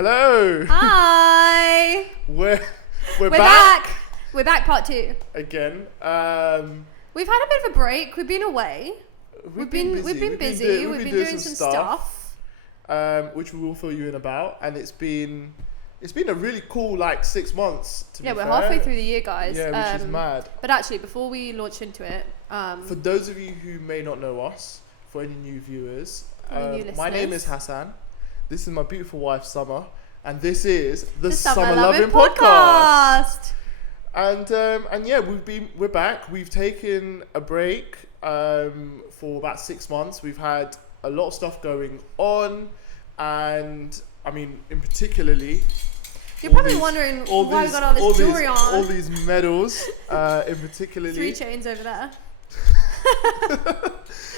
Hello. Hi. We're back. We're back, part 2. Again. We've had a bit of a break. We've been away. We've been busy. We've been doing some stuff. Which we will fill you in about, and it's been a really cool 6 months. We're halfway through the year, guys. Yeah, which is mad. But actually, before we launch into it, for those of you who may not know us, for any new viewers, my name is Hassan. This is my beautiful wife, Summer, and this is the Summer Lovin Podcast. And yeah, we're back. We've taken a break for about 6 months. We've had a lot of stuff going on, and I mean, in particularly, you're probably wondering why we got all this jewelry on. All these medals, in particularly 3 chains over there.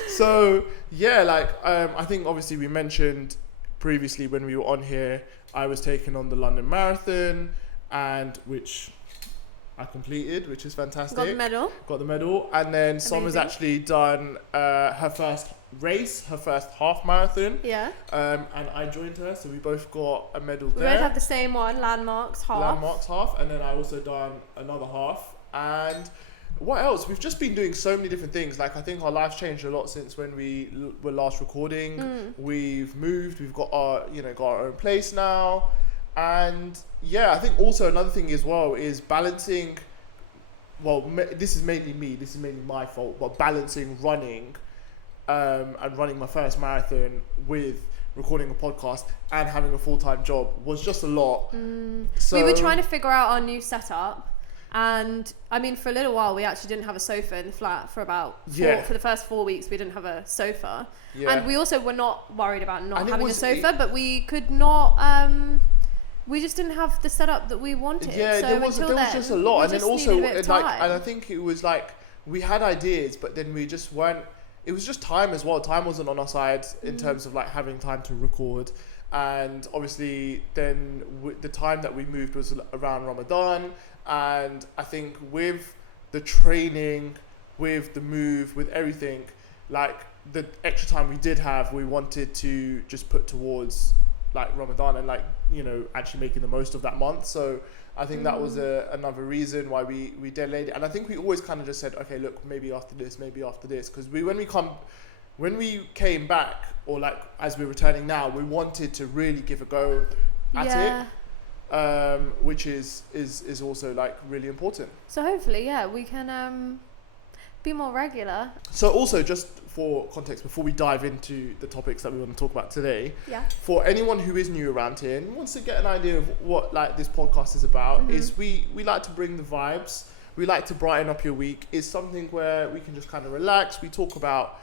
So yeah, I think obviously we mentioned previously when we were on here, I was taking on the London Marathon, and which I completed, which is fantastic. Got the medal. And then Summer's actually done her first race, her first half marathon. Yeah. And I joined her, so we both got a medal there. We both have the same one, landmarks half. And then I also done another half. And what else? We've just been doing so many different things. I think our life's changed a lot since when we were last recording. We've moved. We've got our own place now. And yeah, I think also another thing as well is balancing. Well, this is mainly me. This is mainly my fault. But balancing running, and running my first marathon with recording a podcast and having a full-time job was just a lot. So we were trying to figure out our new setup. And I mean, for a little while, we actually didn't have a sofa in the flat for about for the first 4 weeks. We didn't have a sofa, and we also were not worried about not having a sofa, but we could not. We just didn't have the setup that we wanted. Yeah, so there was just a lot, and then also and I think it was we had ideas, but then we just weren't. It was just time as well. Time wasn't on our side in terms of having time to record. And obviously then the time that we moved was around Ramadan, and I think with the training, with the move, with everything, the extra time we did have, we wanted to just put towards Ramadan and actually making the most of that month. So I think that was another reason why we delayed it. And I think we always kind of just said, okay, look, maybe after this, because when we came back, or as we're returning now, we wanted to really give a go at it, which is also really important. So hopefully, we can be more regular. So also, just for context, before we dive into the topics that we want to talk about today, for anyone who is new around here and wants to get an idea of what this podcast is about, is we like to bring the vibes. We like to brighten up your week. It's something where we can just kind of relax. We talk about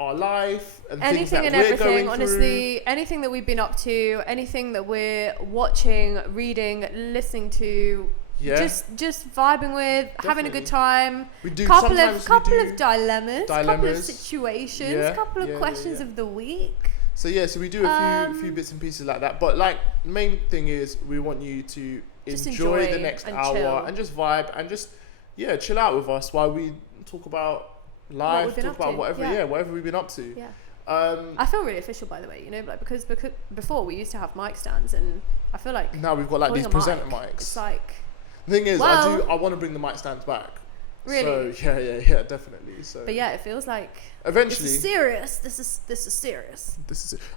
our life and things that we're going through. Honestly, anything that we've been up to, anything that we're watching, reading, listening to, just vibing with, having a good time. We do couple of dilemmas, couple of situations, couple of questions of the week. So we do a few bits and pieces like that. But main thing is we want you to enjoy the next hour chill. And just vibe and just chill out with us while we talk about life, talk about whatever we've been up to. I feel really official, by the way, because before we used to have mic stands, and I feel like now we've got these presenter mics. It's the thing is, I want to bring the mic stands back. Really? So yeah, definitely. So, but it feels like eventually this is serious. This is serious.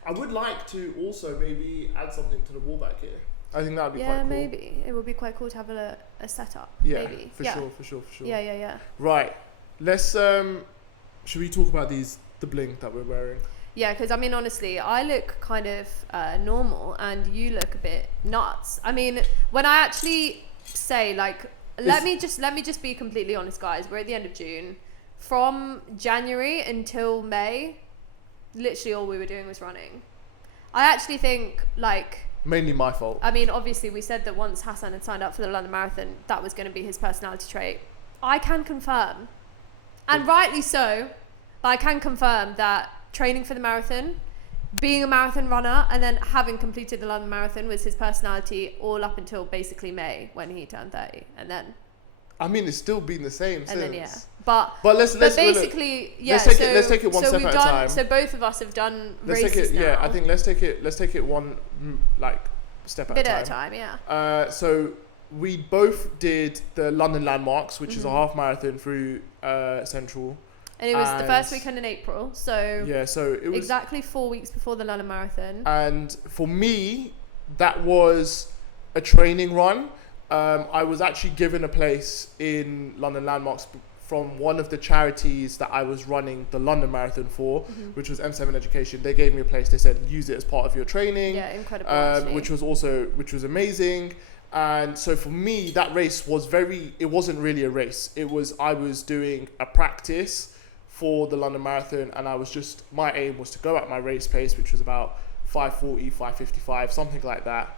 I would like to also maybe add something to the wall back here. I think that would be quite cool. Yeah, maybe it would be quite cool to have a setup. Yeah, maybe. For sure. Yeah. Right. Let's should we talk about the bling that we're wearing? Yeah, because I mean, honestly, I look kind of normal, and you look a bit nuts. I mean, when I actually say let me just be completely honest, guys. We're at the end of June. From January until May, literally all we were doing was running. I actually think mainly my fault. I mean, obviously, we said that once Hassan had signed up for the London Marathon, that was going to be his personality trait. I can confirm, and rightly so, but I can confirm that training for the marathon, being a marathon runner, and then having completed the London Marathon was his personality all up until basically May when he turned 30, and then. I mean, it's still been the same since. And then but let's basically let's take it one step at a time. So both of us have done let's races take it, now. I think let's take it one step at a time. Bit at a time, yeah. So we both did the London Landmarks, which is a half marathon through Central. And it was the first weekend in April, so it was exactly 4 weeks before the London Marathon. And for me, that was a training run. I was actually given a place in London Landmarks from one of the charities that I was running the London Marathon for, which was M7 Education. They gave me a place. They said, use it as part of your training. Yeah, incredible. Which was amazing. And so for me, that race was it wasn't really a race. I was doing a practice for the London Marathon, and my aim was to go at my race pace, which was about 5:40, 5:55, something like that.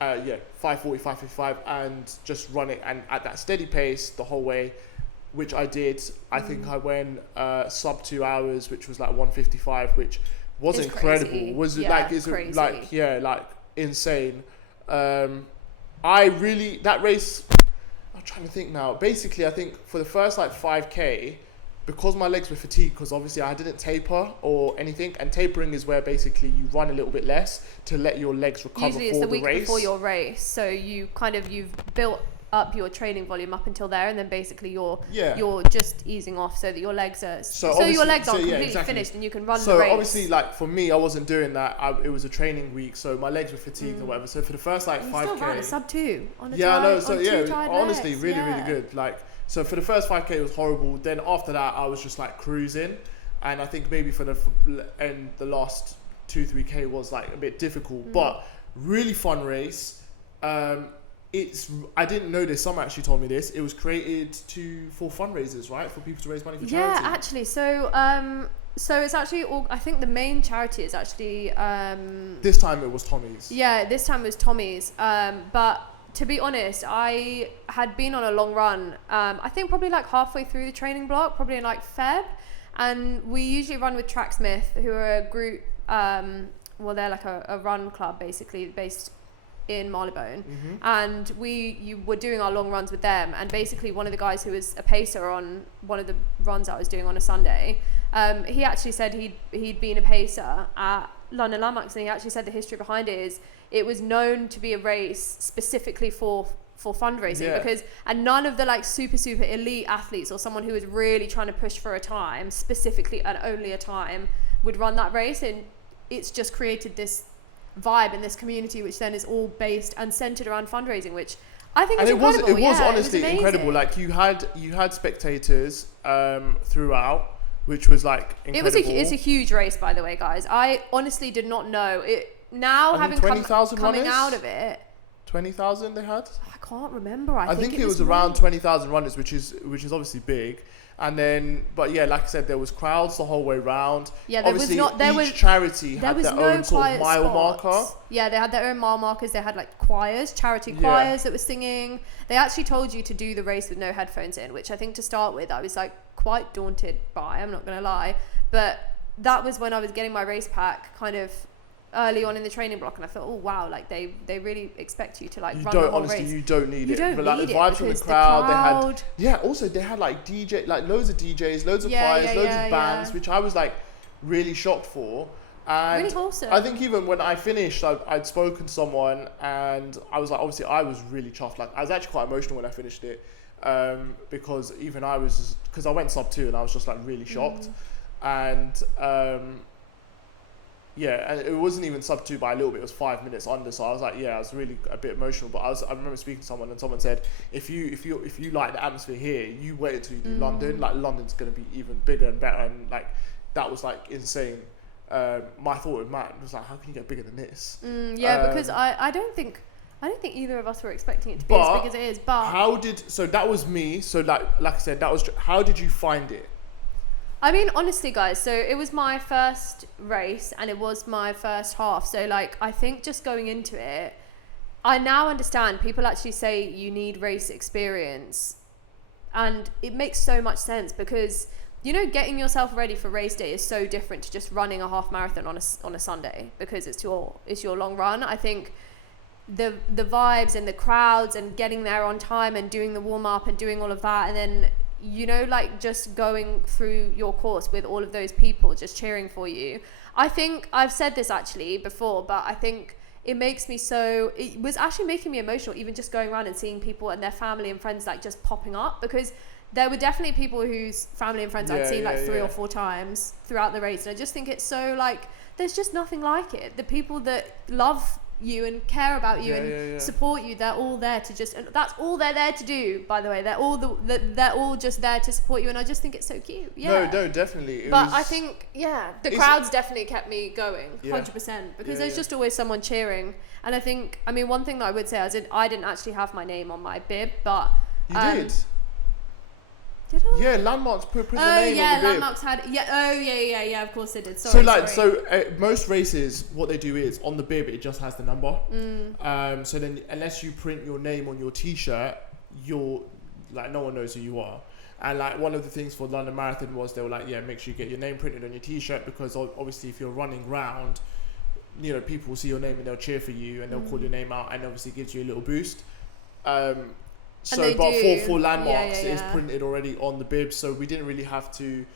5:40, 5:55, and just run it and at that steady pace the whole way, which I did. I think I went sub 2 hours, which was like 1:55, which was incredible. Crazy. Was it crazy. Insane. That race, I'm trying to think now. Basically, I think for the first 5K, because my legs were fatigued, because obviously I didn't taper or anything, and tapering is where basically you run a little bit less to let your legs recover. Usually it's the week before your race, so you've built up your training volume up until there, and then basically you're just easing off so that your legs are your legs aren't completely finished and you can run the race. So obviously, for me, I wasn't doing that. It was a training week, so my legs were fatigued or whatever. So for the first 5K, still ran a sub 2 on a honestly, really good. So for the first 5K, it was horrible. Then after that, I was just cruising, and I think maybe for the last 2-3K was a bit difficult, but really fun race. I didn't know this. Someone actually told me this. It was created for fundraisers, right? For people to raise money for charity. Yeah, actually. So it's actually I think the main charity is actually. This time it was Tommy's. Yeah, this time it was Tommy's. But to be honest, I had been on a long run. I think probably halfway through the training block, probably in Feb, and we usually run with Tracksmith, who are a group. They're a run club basically based in Marylebone, and you were doing our long runs with them, and basically one of the guys who was a pacer on one of the runs I was doing on a Sunday, he actually said he'd been a pacer at London Landmarks, and he actually said the history behind it is it was known to be a race specifically for fundraising, and none of the super elite athletes or someone who was really trying to push for a time specifically and only a time would run that race, and it's just created this vibe in this community, which then is all based and centered around fundraising, which I think is incredible. It was honestly incredible. You had spectators throughout, which was incredible. It's a huge race, by the way, guys. I honestly did not know it. Now having coming out of it, 20,000 they had. I can't remember. I think it was around 20,000 runners, which is obviously big. And then, but yeah, like I said, there was crowds the whole way round. Yeah, each charity had their own sort of mile marker. Yeah, they had their own mile markers. They had choirs, charity choirs that were singing. They actually told you to do the race with no headphones in, which I think to start with, I was quite daunted by, I'm not going to lie. But that was when I was getting my race pack kind of early on in the training block, and I thought, oh wow, they really expect you to run the whole race. You don't need it. But the vibes from the crowd, they had also they had DJ, loads of DJs, loads of choirs, loads of bands, which I was really shocked for. And really wholesome. I think even when I finished, I'd spoken to someone, and I was obviously I was really chuffed. I was actually quite emotional when I finished it, because even because I went sub 2 and I was just really shocked, and yeah, and it wasn't even sub 2 by a little bit. It was 5 minutes under. So I was I was really a bit emotional. But I remember speaking to someone, and someone said, if you like the atmosphere here, you wait until you do London. London's gonna be even bigger and better. And that was insane. My thought with Matt was how can you get bigger than this? Because I don't think either of us were expecting it to be as big as it is. But so that was me. So like I said, how did you find it? I mean, honestly, guys, so it was my first race and it was my first half. So, I think just going into it, I now understand people actually say you need race experience. And it makes so much sense because, getting yourself ready for race day is so different to just running a half marathon on a Sunday because it's your long run. I think the vibes and the crowds and getting there on time and doing the warm up and doing all of that, and then just going through your course with all of those people just cheering for you. I think I've said this actually before, but I think it makes me so, it was actually making me emotional, even just going around and seeing people and their family and friends like just popping up, because there were definitely people whose family and friends I'd seen like 3 or 4 times throughout the race. And I just think it's so like, there's just nothing like it. The people that love you and care about you and support you, they're all there to just, and that's all they're there to do, by the way. They're all just there to support you, and I just think it's so cute. No, definitely. But I think the crowds definitely kept me going 100%, because there's just always someone cheering. And I think, I mean, one thing that I would say, I didn't actually have my name on my bib, but you did. Did I? Yeah, Landmarks put the name on the bib. Landmarks had, of course they did. Sorry. Most races, what they do is on the bib it just has the number. So then, unless you print your name on your T-shirt, you're like, no one knows who you are. And like, one of the things for London Marathon was they were like, make sure you get your name printed on your T-shirt, because obviously if you're running round, you know, people will see your name and they'll cheer for you and they'll call your name out, and obviously it gives you a little boost. For Landmarks, it's printed already on the bib, so we didn't really have to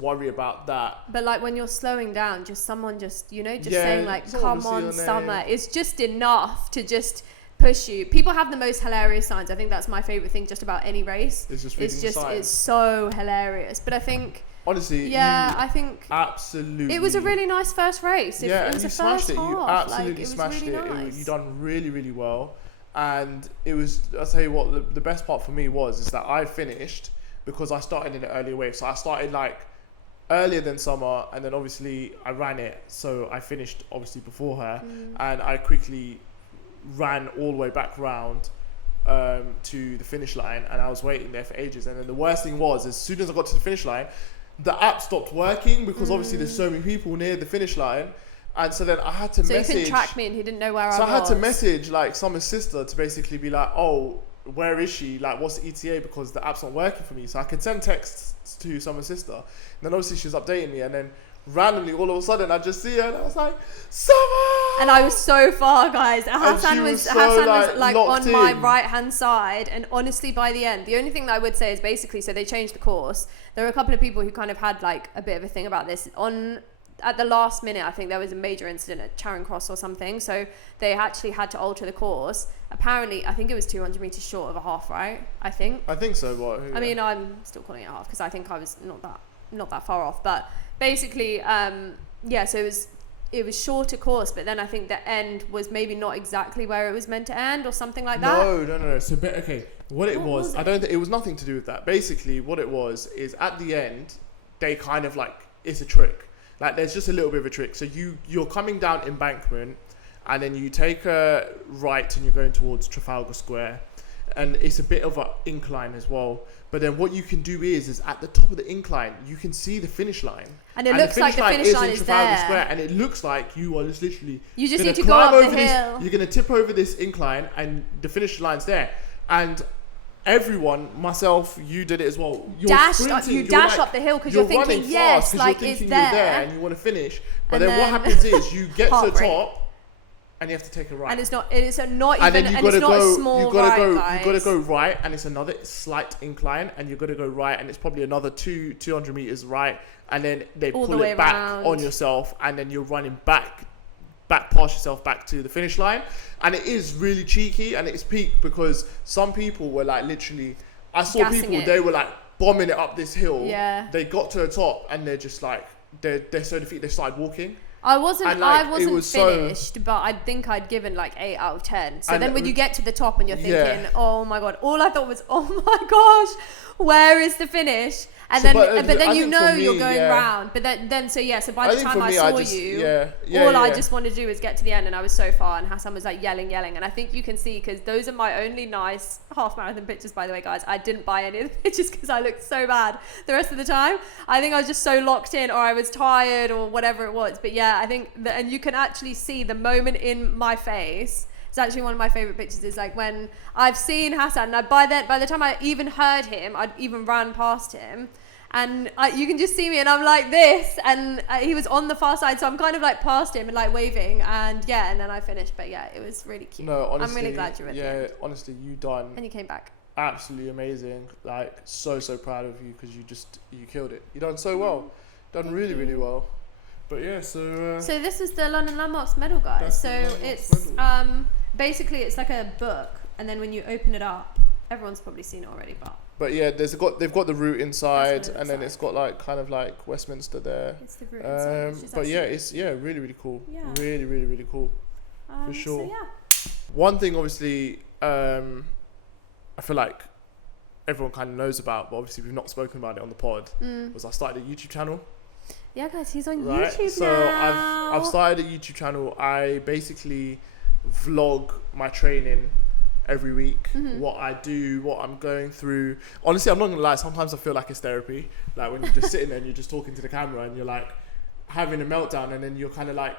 worry about that. But like, when you're slowing down, someone saying like, come on, Summer, it's just enough to just push you. People have the most hilarious signs. I think that's my favorite thing just about any race. It's so hilarious. But I think, honestly, I think absolutely, it was a really nice first race. It was a first half. You absolutely smashed it. Nice. You done really, really well. And it was, I'll tell you what, the best part for me is that I finished, because I started in an earlier wave. So I started like earlier than Summer, and then obviously I ran it. So I finished obviously before her, and I quickly ran all the way back round to the finish line, and I was waiting there for ages. And then the worst thing was, as soon as I got to the finish line, the app stopped working, because obviously there's so many people near the finish line. And so then I had to message. So he couldn't track me, and he didn't know where I was. So I had to message like Summer's sister to basically be like, oh, where is she? Like, what's the ETA? Because the app's not working for me. So I could send texts to Summer's sister. And then obviously she was updating me, and then randomly, all of a sudden, I just see her, and I was like, Summer! And I was so far, guys. Hassan was like on my right hand side, and honestly, by the end, the only thing that I would say is basically, so they changed the course. There were a couple of people who kind of had like a bit of a thing about this at the last minute. I think there was a major incident at Charing Cross or something, so they actually had to alter the course. Apparently, I think it was 200 meters short of a half, right? I think so. I mean, I'm still calling it a half, because I think I was not that far off, but basically, so it was shorter course, but then I think the end was maybe not exactly where it was meant to end, or something like that. No. So, what it was, I don't think it was nothing to do with that. Basically, what it was is, at the end, they kind of like, it's a trick. Like, there's just a little bit of a trick. So you're coming down Embankment, and then you take a right and you're going towards Trafalgar Square, and it's a bit of an incline as well. But then what you can do is at the top of the incline, you can see the finish line. And it looks like the finish line is there. Square, and it looks like you are just literally... You just need to go up the hill. You're going to tip over this incline, and the finish line's there. And everyone, myself, you did it as well. You dash up the hill, because you're thinking, yes, like it's there, and you want to finish. But then what happens is, you get to the top, and you have to take a right. And it's not a small right, guys. You got to go right, and it's another slight incline, and you've got to go right, and it's probably another 200 meters right, and then they pull it back on yourself, and then you're running back past yourself back to the finish line. And it is really cheeky, and it's peak, because some people were like, literally, I saw people, they were like bombing it up this hill. Yeah. They got to the top, and they're just like, they're so defeated, they started walking. I wasn't finished, but I think I'd given like 8 out of 10. So then when you get to the top and you're thinking, oh my God, all I thought was, oh my gosh, where is the finish? And so, then, but then you know you're going round. But so by the time I saw you, all I just wanted to do was get to the end, and I was so far, and Hassan was like yelling. And I think you can see, because those are my only nice half marathon pictures, by the way, guys. I didn't buy any of the pictures because I looked so bad the rest of the time. I think I was just so locked in, or I was tired, or whatever it was. But yeah, I think and you can actually see the moment in my face. It's actually one of my favorite pictures, is like when I've seen Hassan, and by the time I even heard him, I'd even ran past him, and you can just see me, and I'm like this, and he was on the far side, so I'm kind of like past him and like waving, and then I finished. But yeah, it was really cute. No, honestly, I'm really glad you were there. Yeah, honestly, you done. And you came back. Absolutely amazing. Like, so proud of you, because you killed it. You done so well. Done really, really well. But yeah, so this is the London Landmarks medal, guys. So it's basically it's like a book, and then when you open it up, everyone's probably seen it already, but yeah, they've got the route inside, and then it's got like kind of like Westminster there. It's the route inside. But yeah, it's really really cool. Yeah. Really really really cool. For sure. So yeah. One thing, obviously, I feel like everyone kind of knows about, but obviously we've not spoken about it on the pod. Was I started a YouTube channel. Yeah, guys, he's on YouTube so now. I've started a YouTube channel. I basically vlog my training every week, what I do, what I'm going through. Honestly, I'm not gonna lie, sometimes I feel like it's therapy. Like when you're just sitting there and you're just talking to the camera and you're like having a meltdown, and then you're kind of like,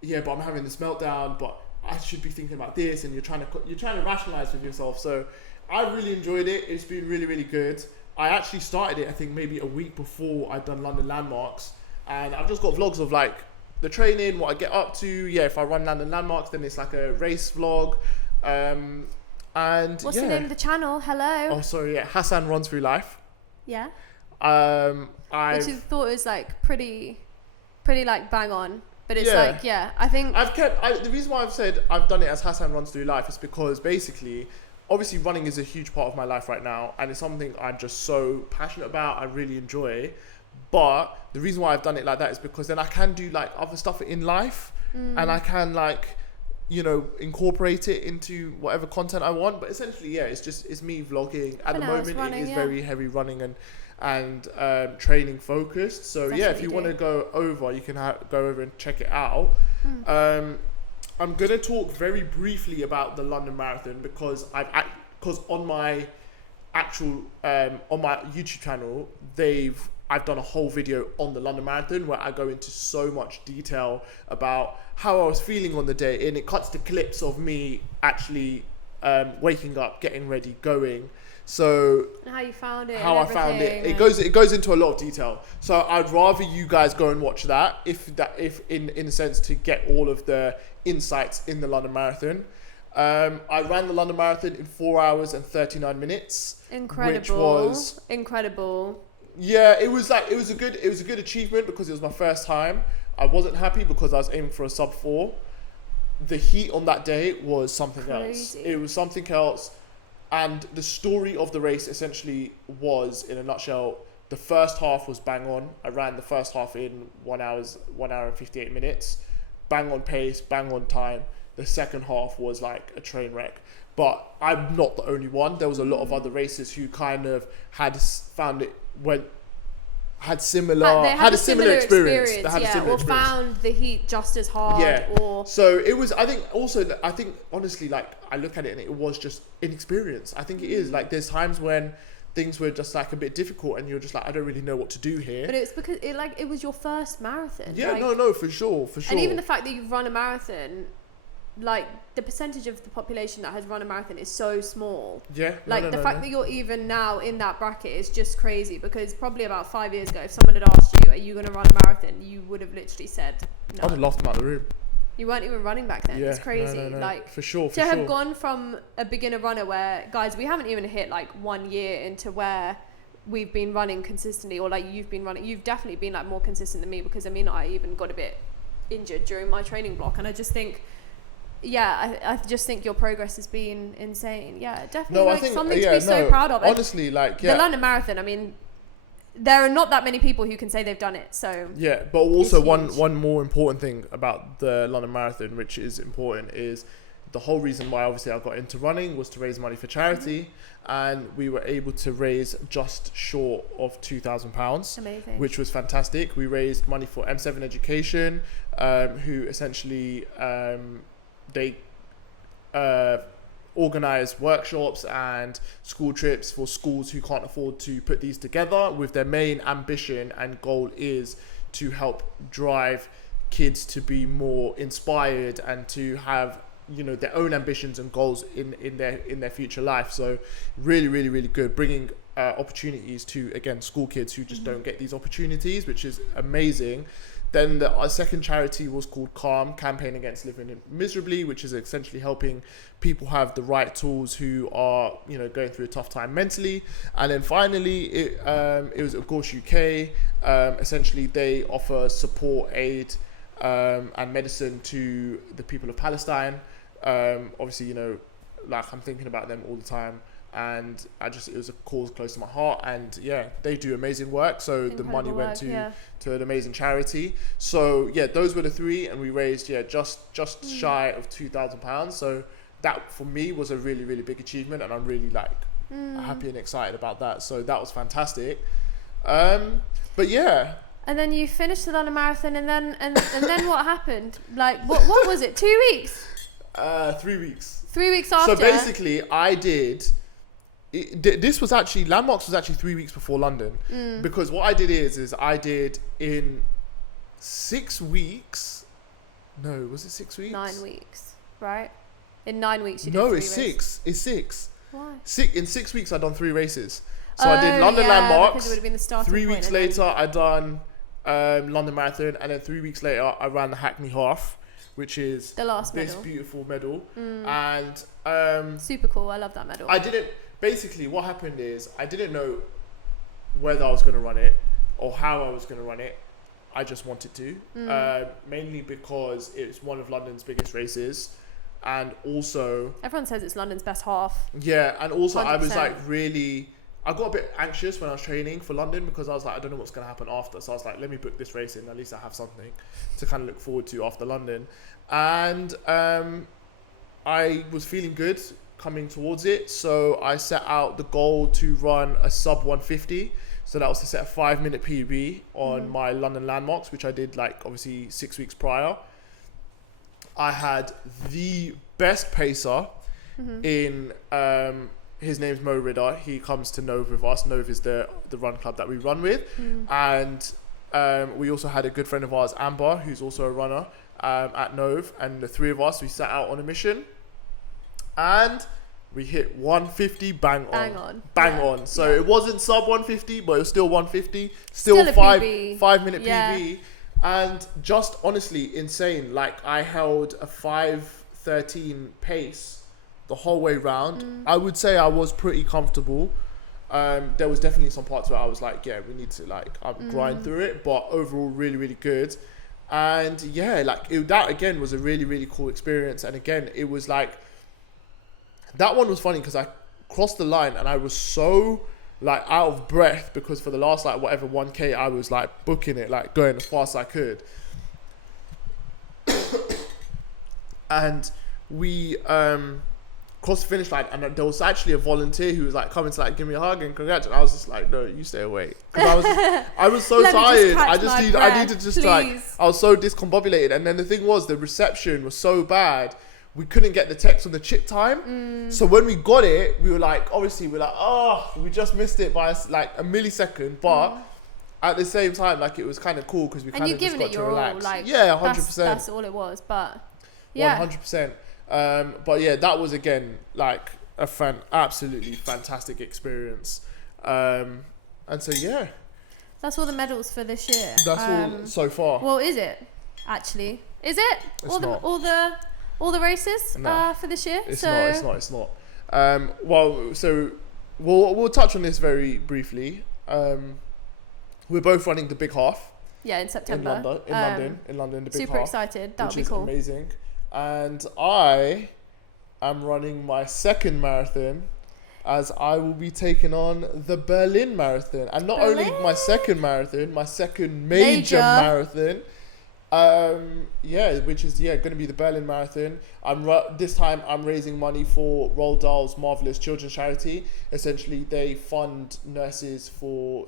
yeah, but I'm having this meltdown, but I should be thinking about this, and you're trying to rationalize with yourself. So I really enjoyed it. It's been really, really good. I actually started it, I think maybe a week before I'd done London Landmarks, and I've just got vlogs of like the training, what I get up to. Yeah, if I run London Landmarks, then it's like a race vlog. And what's the name of the channel? Hello. Oh, sorry. Yeah, Hassan Runs Through Life. Yeah. Which I thought was like pretty like bang on. But it's like, yeah, I think the reason why I've said I've done it as Hassan Runs Through Life is because basically, obviously running is a huge part of my life right now, and it's something I'm just so passionate about. I really enjoy. But the reason why I've done it like that is because then I can do like other stuff in life, and I can like, you know, incorporate it into whatever content I want. But essentially, yeah, it's me vlogging. At the moment, it is very heavy running and training focused. So yeah, if you want to go over, you can go over and check it out. I'm gonna talk very briefly about the London Marathon because on my actual on my YouTube channel, I've done a whole video on the London Marathon where I go into so much detail about how I was feeling on the day, and it cuts to clips of me actually waking up, getting ready, going. So and how you found it, how I found it. It goes into a lot of detail. So I'd rather you guys go and watch that if in a sense to get all of the insights in the London Marathon. I ran the London Marathon in 4 hours and 39 minutes. Incredible. Which was incredible. Yeah, it was a good achievement because it was my first time. I wasn't happy because I was aiming for a sub 4. The heat on that day was something else. It was something else. And the story of the race essentially was, in a nutshell, the first half was bang on. I ran the first half in 1 hour and 58 minutes. Bang on pace, bang on time. The second half was like a train wreck. But I'm not the only one. There was a lot of other racers who kind of had found it had a similar experience. Or found the heat just as hard. Yeah. So it was. I think honestly, like I look at it and it was just inexperience. I think it is. Like there's times when things were just like a bit difficult and you're just like, I don't really know what to do here. But it's because it was your first marathon. Yeah. No, for sure. And even the fact that you've run a marathon. Like the percentage of the population that has run a marathon is so small. Yeah. Like the fact that you're even now in that bracket is just crazy, because probably about 5 years ago, if someone had asked you, are you going to run a marathon? You would have literally said no. I'd have laughed them out of the room. You weren't even running back then. Yeah, it's crazy. No. Like for sure. To have gone from a beginner runner where, guys, we haven't even hit like 1 year into where we've been running consistently, or like you've been running. You've definitely been like more consistent than me, because I mean, I even got a bit injured during my training block, and I just think. Yeah, I just think your progress has been insane. Yeah, definitely. I think, something to be so proud of. Honestly, the London Marathon, I mean, there are not that many people who can say they've done it. So yeah, but also one more important thing about the London Marathon, which is important, is the whole reason why obviously I got into running was to raise money for charity, and we were able to raise just short of £2,000. Amazing. Which was fantastic. We raised money for M7 Education, who essentially they organise workshops and school trips for schools who can't afford to put these together, with their main ambition and goal is to help drive kids to be more inspired and to have, you know, their own ambitions and goals in their future life. So really, really, really good, bringing opportunities to, again, school kids who just don't get these opportunities, which is amazing. Then our second charity was called CALM, Campaign Against Living Miserably, which is essentially helping people have the right tools who are, going through a tough time mentally. And then finally, it was Of Course UK. Essentially, they offer support, aid, and medicine to the people of Palestine. Obviously, I'm thinking about them all the time. And it was a cause close to my heart, and they do amazing work. So incredible, the money went to an amazing charity. So those were the three, and we raised just shy of £2,000. So that for me was a really, really big achievement, and I'm really happy and excited about that. So that was fantastic. But yeah. And then you finished the London Marathon, and then what happened? What was it? 2 weeks? 3 weeks. 3 weeks after. So basically, I did. This was actually, Landmarks was actually 3 weeks before London. Because what I did is I did in 6 weeks. No, was it 6 weeks? 9 weeks, right? In 9 weeks you did 3 races. It's 6. Why? In 6 weeks I done 3 races. So I did London Landmarks. Because it would have been the starting 3 weeks point, later I done London Marathon, and then 3 weeks later I ran the Hackney Half, which is the last this medal. Beautiful medal. And super cool. I love that medal. Basically, what happened is I didn't know whether I was going to run it or how I was going to run it. I just wanted to, mainly because it's one of London's biggest races, and also everyone says it's London's best half. Yeah, and also 100%. I was I got a bit anxious when I was training for London, because I was like, I don't know what's going to happen after. So I was like, let me book this race in. At least I have something to kind of look forward to after London. And I was feeling good coming towards it, so I set out the goal to run a sub 150. So that was to set a 5-minute PB on my London Landmarks, which I did obviously 6 weeks prior. I had the best pacer in his name's Mo Ridder. He comes to Nove with us. Nove is the run club that we run with. And we also had a good friend of ours, Amber, who's also a runner at Nove, and the three of us, we set out on a mission. And we hit 150 bang on. So it wasn't sub 150, but it was still 150. Still a 5-minute PB. And just honestly insane. I held a 5:13 pace the whole way round. I would say I was pretty comfortable. There was definitely some parts where I was like, we need to grind through it. But overall, really, really good. And that again was a really, really cool experience. And again, it was that one was funny because I crossed the line and I was so out of breath, because for the last 1K I was booking it, going as fast as I could. And we crossed the finish line, and there was actually a volunteer who was coming to give me a hug and congrats, and I was just no, you stay away, because I was so tired. I needed just I was so discombobulated. And then the thing was, the reception was so bad, we couldn't get the text on the chip time. So when we got it, we were obviously oh, we just missed it by a millisecond. But at the same time, it was kind of cool because we kind of just got to relax. 100%. That's all it was. But 100%. But that was again absolutely fantastic experience. And so that's all the medals for this year. That's all so far. Well, is it actually? Is it all the races for this year? It's not. So we'll touch on this very briefly. We're both running the big half. Yeah, in September. In London, the big half. Super excited. That'll be cool. Which is amazing. And I am running my second marathon, as I will be taking on the Berlin Marathon. And not only my second marathon, my second major marathon. Which is going to be the Berlin Marathon. This time I'm raising money for Roald Dahl's Marvelous Children's Charity. Essentially, they fund nurses for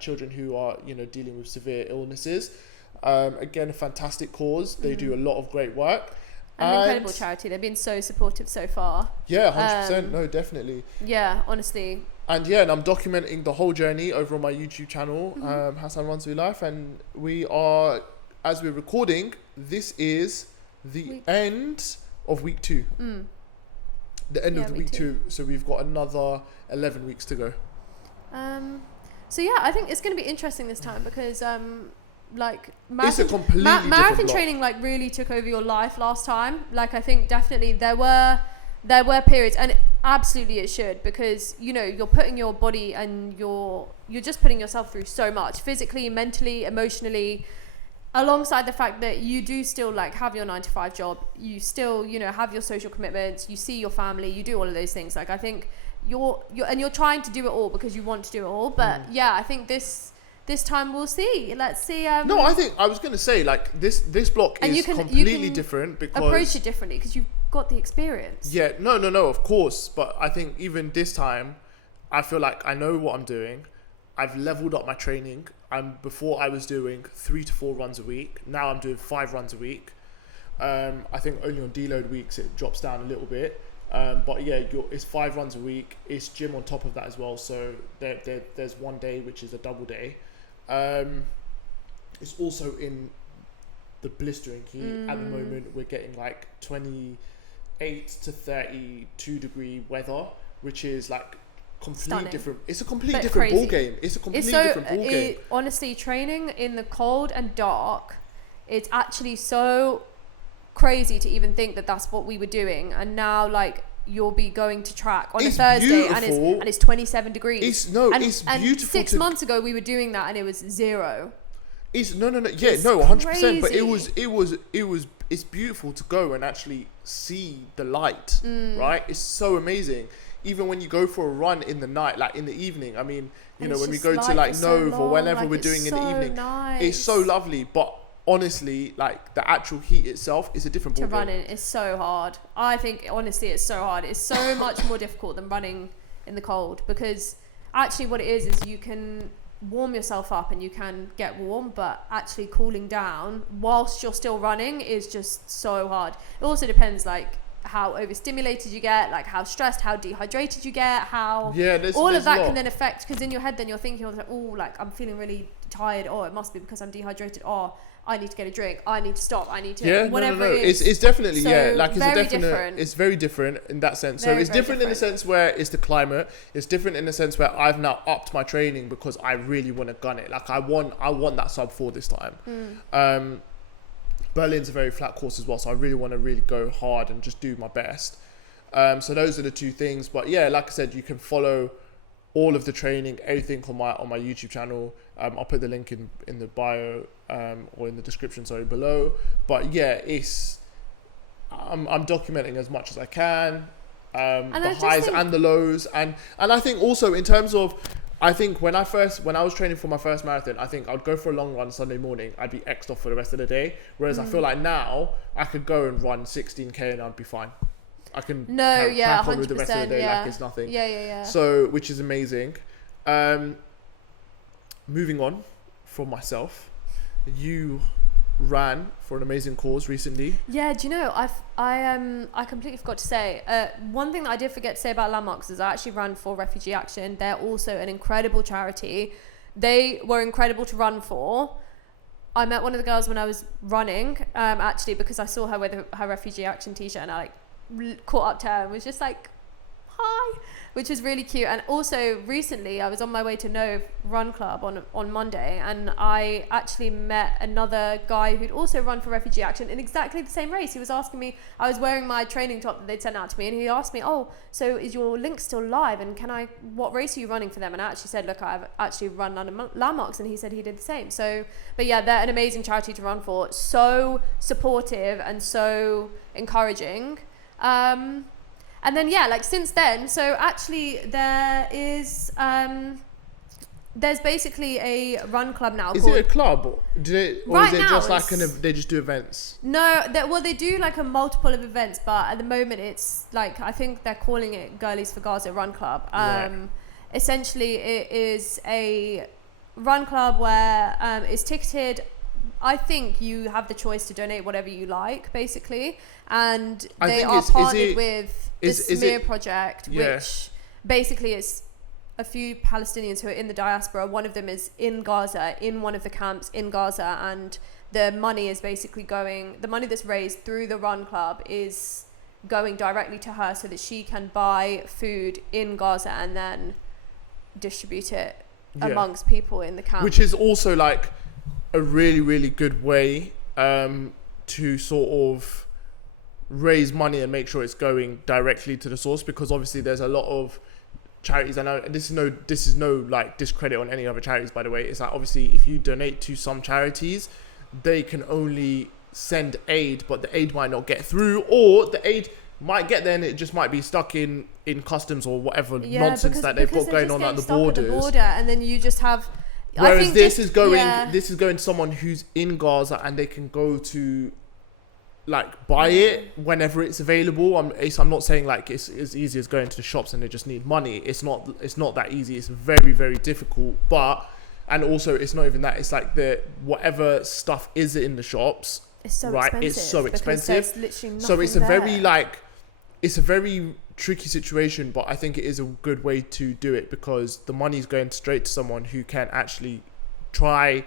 children who are dealing with severe illnesses. Again, a fantastic cause. They do a lot of great work. An incredible charity. They've been so supportive so far. 100%. No, definitely. Yeah, honestly. And I'm documenting the whole journey over on my YouTube channel, Hassan Runs Through Life, and we are, as we're recording, this is the end of week 2. The end of the week 2. So we've got another 11 weeks to go. So I think it's going to be interesting this time, because like it's a completely marathon training like really took over your life last time. Like I think definitely there were periods, and absolutely it should, because you know you're putting your body and you're just putting yourself through so much physically, mentally, emotionally, alongside the fact that you do still like have your 9-to-5 job, you still, you know, have your social commitments, you see your family, you do all of those things. Like I think you're trying to do it all because you want to do it all. But yeah, I think this time we'll see. Let's see. No, I think I was going to say like this block is completely different because approach it differently because you've got the experience. Yeah, no, of course. But I think even this time, I feel like I know what I'm doing. I've leveled up my training. Before I was doing 3 to 4 runs a week. Now I'm doing 5 runs a week. I think only on deload weeks it drops down a little bit. But yeah, it's 5 runs a week. It's gym on top of that as well. So there's one day which is a double day. It's also in the blistering heat. At the moment we're getting like 28 to 32 degree weather, which is like completely different. It's a completely different ball game. It's a completely different ball game. Honestly, training in the cold and dark, it's actually so crazy to even think that that's what we were doing. And now like you'll be going to track on a Thursday and it's 27 degrees. It's beautiful. And 6 months ago we were doing that and it was 0. It's no. Yeah, it's no, 100%. But it's beautiful to go and actually see the light, right? It's so amazing. Even when you go for a run in the night, like in the evening. I mean, you know, when we go to like Nove or whenever we're doing in the evening, it's so lovely. But honestly, like the actual heat itself is a different ball game. Running is so hard. I think honestly it's so hard. It's so much more difficult than running in the cold, because actually what it is you can warm yourself up and you can get warm, but actually cooling down whilst you're still running is just so hard. It also depends like how overstimulated you get, like how stressed, how dehydrated you get, how all of that can then affect, because in your head then you're thinking like, oh, like I'm feeling really tired, oh it must be because I'm dehydrated, oh I need to get a drink, I need to stop, I need to whatever it is. It's definitely so like it's very a definite different. It's very different in that sense. So it's different in the sense where it's the climate. It's different in the sense where I've now upped my training because I really want to gun it. Like I want that sub 4 this time. Berlin's a very flat course as well, so I really want to go hard and just do my best. So those are the two things. But yeah, like I said, you can follow all of the training, everything on my YouTube channel. I'll put the link in the bio or in the description, below. But yeah, I'm documenting as much as I can, the highs and the lows, and I think also in terms of, I think when I was training for my first marathon, I think I'd go for a long run Sunday morning, I'd be X'd off for the rest of the day. Whereas I feel like now I could go and run 16k and I'd be fine. I can crack on with the rest of the day like it's nothing. Yeah. So, which is amazing. Moving on from myself, you ran for an amazing cause recently. Yeah, do you know, I completely forgot to say, one thing that I did forget to say about Landmarks is I actually ran for Refugee Action. They're also an incredible charity. They were incredible to run for. I met one of the girls when I was running, actually, because I saw her with her Refugee Action t-shirt, and I caught up to her and was just like, hi, which was really cute. And also recently I was on my way to Nove Run Club on Monday, and I actually met another guy who'd also run for Refugee Action in exactly the same race. He was asking me, I was wearing my training top that they'd sent out to me, and he asked me, oh, so is your link still live, and what race are you running for them? And I actually said, look, I've actually run Landmarks, and he said he did the same. So, but yeah, they're an amazing charity to run for, so supportive and so encouraging. And then yeah, like since then, so actually there is there's basically a run club now. Is it a club, or is it just like they just do events? No, they do like a multiple of events, but at the moment it's like, I think they're calling it Girlies for Gaza Run Club. Essentially it is a run club where it's ticketed. I think you have the choice to donate whatever you like, basically, and they are partnered with the Smear Project, which basically is a few Palestinians who are in the diaspora. One of them is in Gaza, in one of the camps in Gaza, and the money is basically the money that's raised through the Run Club is going directly to her so that she can buy food in Gaza and then distribute it amongst people in the camp. Which is also like a really, really good way to sort of raise money and make sure it's going directly to the source, because obviously there's a lot of charities, and this is no like discredit on any other charities, by the way. It's like, obviously, if you donate to some charities, they can only send aid, but the aid might not get through, or the aid might get there and it just might be stuck in customs or whatever nonsense that they've got going on at the borders. And then you just have. Whereas this is going to someone who's in Gaza, and they can go to like buy it whenever it's available. I'm not saying like it's as easy as going to the shops and they just need money. It's not that easy. It's very, very difficult. And also it's not even that. It's like whatever stuff is in the shops. It's so expensive. It's so expensive. So it's a very tricky situation, but I think it is a good way to do it, because the money's going straight to someone who can actually try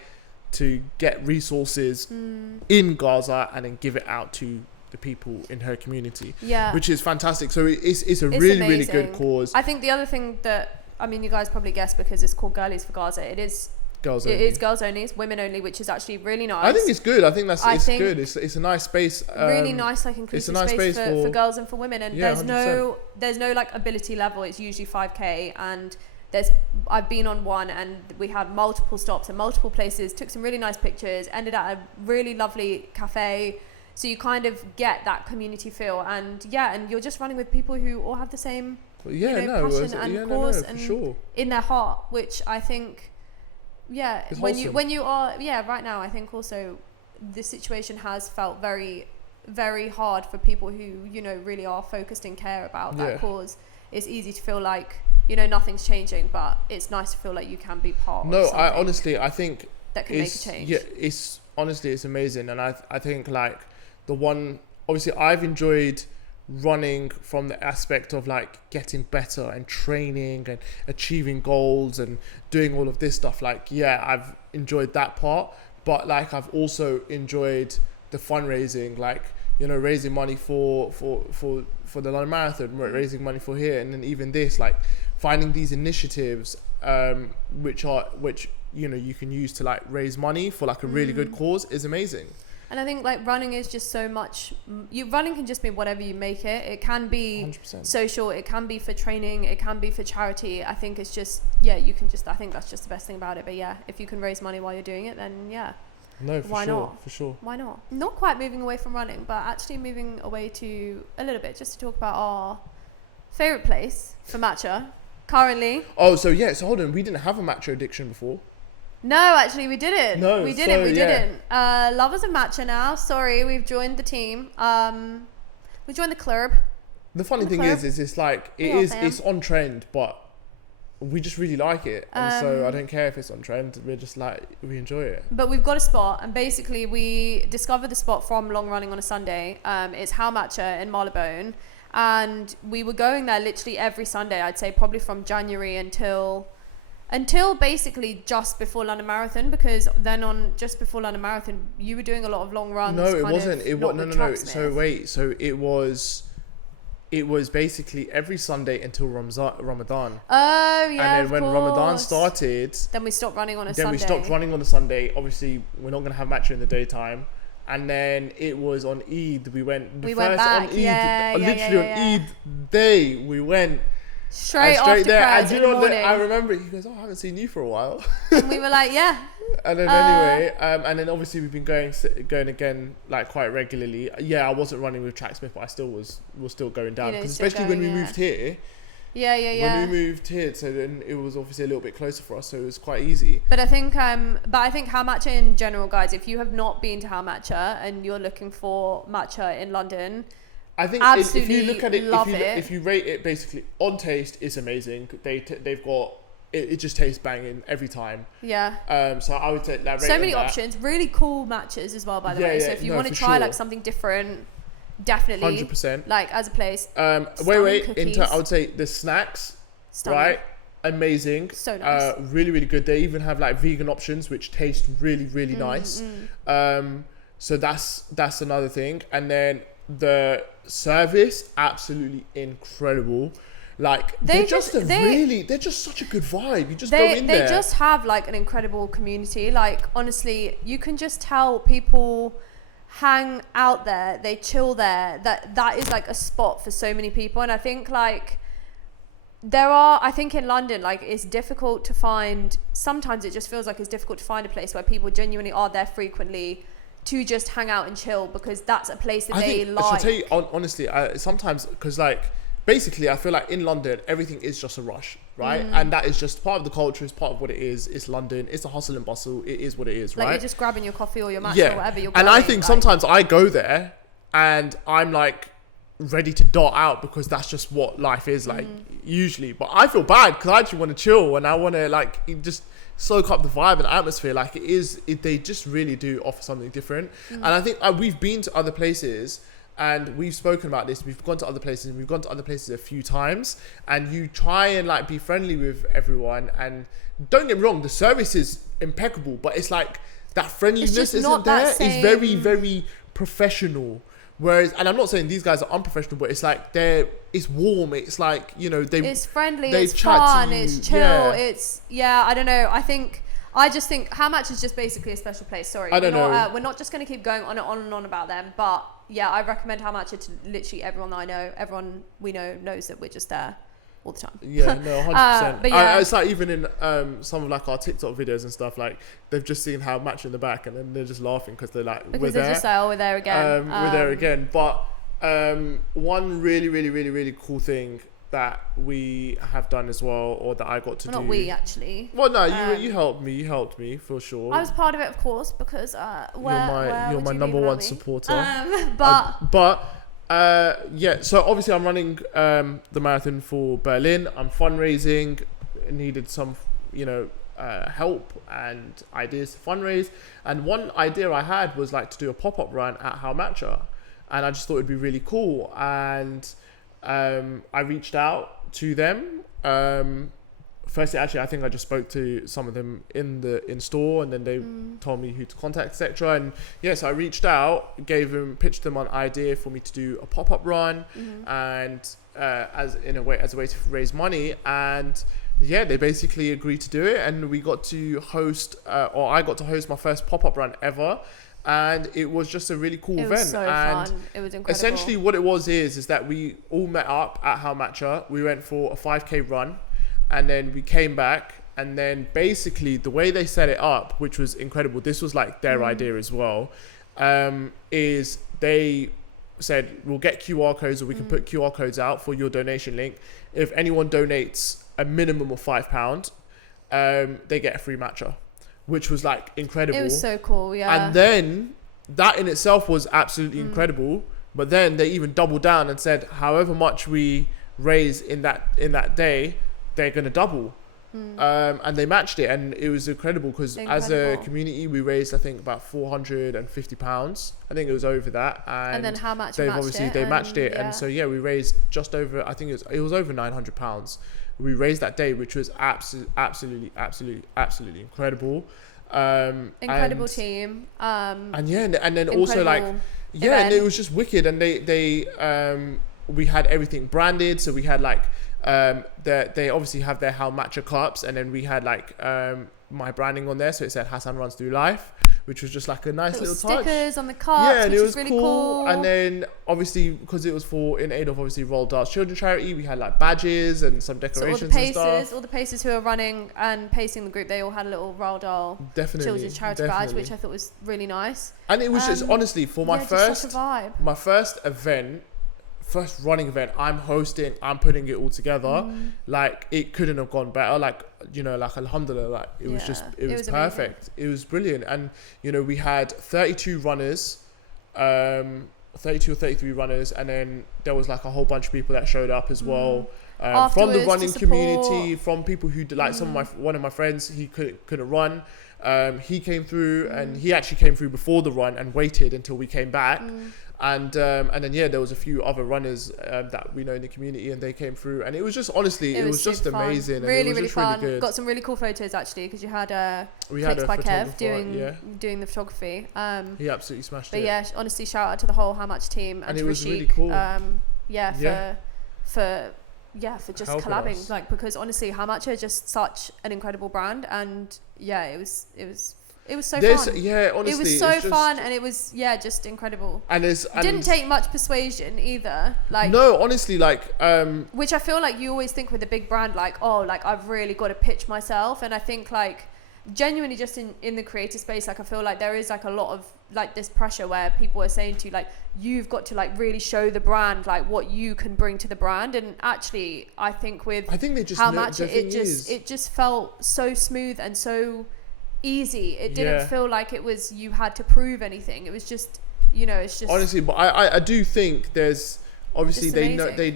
to get resources in Gaza and then give it out to the people in her community, which is fantastic. So it's a really, really good cause. I think the other thing that, I mean, you guys probably guessed, because it's called Girlies for Gaza, it is girls only. It is girls only. It's women only, which is actually really nice. I think it's good. I think it's good. It's a nice space. Really nice, like inclusive space for girls and for women. And there's 100%. no like ability level. It's usually 5K, and I've been on one, and we had multiple stops and multiple places. Took some really nice pictures. Ended at a really lovely cafe. So you kind of get that community feel, and you're just running with people who all have the same passion and cause and in their heart, which I think. Yeah, when you are right now, I think also the situation has felt very, very hard for people who really are focused and care about that cause. It's easy to feel like nothing's changing, but it's nice to feel like you can be part of something. I think that can make a change. Yeah, it's amazing, and I think like the one, obviously I've enjoyed running from the aspect of like getting better and training and achieving goals and doing all of this stuff. Like, I've enjoyed that part, but like I've also enjoyed the fundraising, like raising money for the London Marathon, raising money for here, and then even this, like finding these initiatives which you can use to like raise money for like a really good cause is amazing. And I think like running is just so much. Running can just be whatever you make it. It can be 100%. Social. It can be for training. It can be for charity. I think it's just you can just. I think that's just the best thing about it. But if you can raise money while you're doing it, then No, for sure. Why not? Not quite moving away from running, but actually moving away to a little bit, just to talk about our favorite place for matcha currently. Oh, so hold on. We didn't have a matcha addiction before. No, actually we didn't. We didn't. Lovers of matcha now. Sorry, we've joined the team. We joined the club. The funny thing is it's like it's on trend, but we just really like it, and so I don't care if it's on trend. We're just like, we enjoy it. But we've got a spot, and basically we discovered the spot from long running on a Sunday. It's How Matcha in Marylebone, and we were going there literally every Sunday. I'd say probably from January until basically just before London Marathon, because then just before London Marathon you were doing a lot of long runs. No, it wasn't. So it was basically every Sunday until Ramadan. Oh yeah. And then when Ramadan started, then we stopped running on a Sunday. Then we stopped running on a Sunday. Obviously we're not going to have matcha in the daytime. And then it was on Eid. We went back. On Eid. Literally on Eid day we went straight after there. And you know, I remember he goes, "Oh, I haven't seen you for a while." And we were like, "Yeah." And then anyway, and then obviously we've been going again like quite regularly. I wasn't running with Tracksmith, but I was still going down, especially when we moved here. When we moved here, so then it was obviously a little bit closer for us, so it was quite easy. But I think How Matcha in general, guys, if you have not been to How Matcha and you're looking for matcha in London, I think if you look at it, if you rate it basically on taste, it's amazing. They've got it just tastes banging every time. Yeah. So I would say that. So many options, really cool matches as well, by the way. So if you want to try like something different, definitely 100%. Like as a place. I would say the snacks, right? Amazing. So nice. Really, really good. They even have like vegan options which taste really, really nice. So that's another thing. And then the service, absolutely incredible. Like they're just such a good vibe. You just go in there. They just have like an incredible community. Like honestly, you can just tell people hang out there, they chill there. That is like a spot for so many people. And I think like I think in London, like it's difficult to find. Sometimes it just feels like it's difficult to find a place where people genuinely are there frequently to just hang out and chill, because that's a place that they like. I'll tell you honestly, sometimes, because like basically I feel like in London everything is just a rush, right? And that is just part of the culture, it's part of what it is. It's London, it's a hustle and bustle, it is what it is, right? Like you're just grabbing your coffee or your matcha or whatever you're and I think sometimes I go there and I'm like ready to dart out, because that's just what life is like usually. But I feel bad because I actually want to chill and I want to like just soak up the vibe and atmosphere. Like they just really do offer something different. And I think we've been to other places and we've spoken about this. We've gone to other places and we've gone to other places a few times, and you try and like be friendly with everyone, and don't get me wrong, the service is impeccable, but it's like that friendliness isn't there. It's very, very professional. Whereas, and I'm not saying these guys are unprofessional, but it's like it's warm. It's like, you know, it's friendly, it's fun, it's chill. I don't know. I just think How Match is just basically a special place. Sorry, we're not just going to keep going on and on about them. But yeah, I recommend How Match to literally everyone that I know. Everyone we know knows that we're just there all the time. Yeah, no, 100%. But yeah, it's like even in some of like our TikTok videos and stuff, like they've just seen How Match in the back and then they're just laughing because they're like, because they're just like, oh, we're there again. We're there again. But one really, really, really, really cool thing that we have done as well, or that I got to do. Not we, actually. Well, no, you helped me. You helped me for sure. I was part of it, of course, because you're my number one supporter. Yeah, so obviously I'm running the marathon for Berlin. I'm fundraising. Needed some, help and ideas to fundraise. And one idea I had was like to do a pop-up run at How Matcha, and I just thought it'd be really cool. And I reached out to them. Firstly, actually, I think I just spoke to some of them in store, and then they told me who to contact, etc. And yes, I reached out, pitched them an idea for me to do a pop-up run, and as a way to raise money. And yeah, they basically agreed to do it, and we got to host, or I got to host my first pop-up run ever. And it was just a really cool event. It was so fun. It was incredible. Essentially what it is that we all met up at How Matcha. We went for a 5K run, and then we came back, and then basically the way they set it up, which was incredible, this was like their idea as well, is they said, we'll get QR codes, or we can put QR codes out for your donation link. If anyone donates a minimum of £5, they get a free matcha, which was like incredible. It was so cool, yeah. And then that in itself was absolutely incredible. But then they even doubled down and said, however much we raise in that day, they're going to double. And they matched it, and it was incredible because as a community we raised, I think, about £450. I think it was over that. And then How Match matched it, and so yeah, we raised just over, I think it was over £900. We raised that day, which was absolutely incredible. Incredible team. And then also like, yeah, and it was just wicked. And they we had everything branded. So we had like, they obviously have their How Matcha cups, and then we had like my branding on there, so it said Hassan Runs Through Life, which was just like a nice little touch. Stickers on the cups, which was really cool. And then obviously, because it was in aid of obviously Roald Dahl's children's charity, we had like badges and some decorations and stuff. All the pacers who are running and pacing the group, they all had a little Roald Dahl children's charity badge, which I thought was really nice. And it was just honestly for my first running event, I'm hosting, I'm putting it all together. Like it couldn't have gone better. Like, like alhamdulillah, like it was perfect. Amazing. It was brilliant. And we had 32 runners, 32 or 33 runners, and then there was like a whole bunch of people that showed up as well. From the running community, from people who like one of my friends, he couldn't run. He came through, and he actually came through before the run and waited until we came back. And then there was a few other runners that we know in the community, and they came through, and it was just honestly it was just amazing. Really, and it was really fun. Really good. Got some really cool photos actually, because you had clips by Kev doing the photography. He absolutely smashed it. But yeah, honestly, shout out to the whole How Match team, and it was Rashik, really cool. for for just helping collabing, us. like, because honestly, How Much are just such an incredible brand, and yeah, it was so fun. Yeah, honestly, it was so fun, and it was just incredible. And it didn't take much persuasion either. Like, no, honestly, like which I feel like you always think with a big brand, like, oh, like I've really got to pitch myself, and I think like genuinely just in the creative space, like I feel like there is like a lot of like this pressure where people are saying to you, like, you've got to like really show the brand like what you can bring to the brand. And actually I think they just How Much it just felt so smooth and so easy. It didn't feel like it was you had to prove anything. It was just, it's just honestly. But I do think there's obviously they know they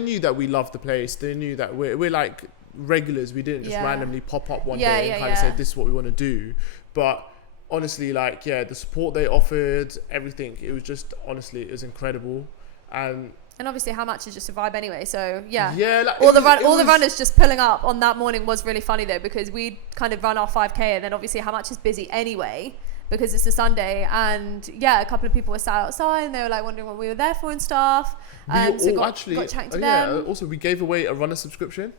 knew that we loved the place. They knew that we're like regulars. We didn't just randomly pop up one day and kind of say this is what we want to do. But honestly, like the support they offered, everything, it was just honestly, it was incredible. And obviously How Much is just a vibe anyway, so like, all the runners just pulling up on that morning was really funny though, because we'd kind of run our 5k, and then obviously How Much is busy anyway because it's a Sunday, and a couple of people were sat outside and they were like wondering what we were there for and stuff. So got chatting to them. Also we gave away a runner subscription,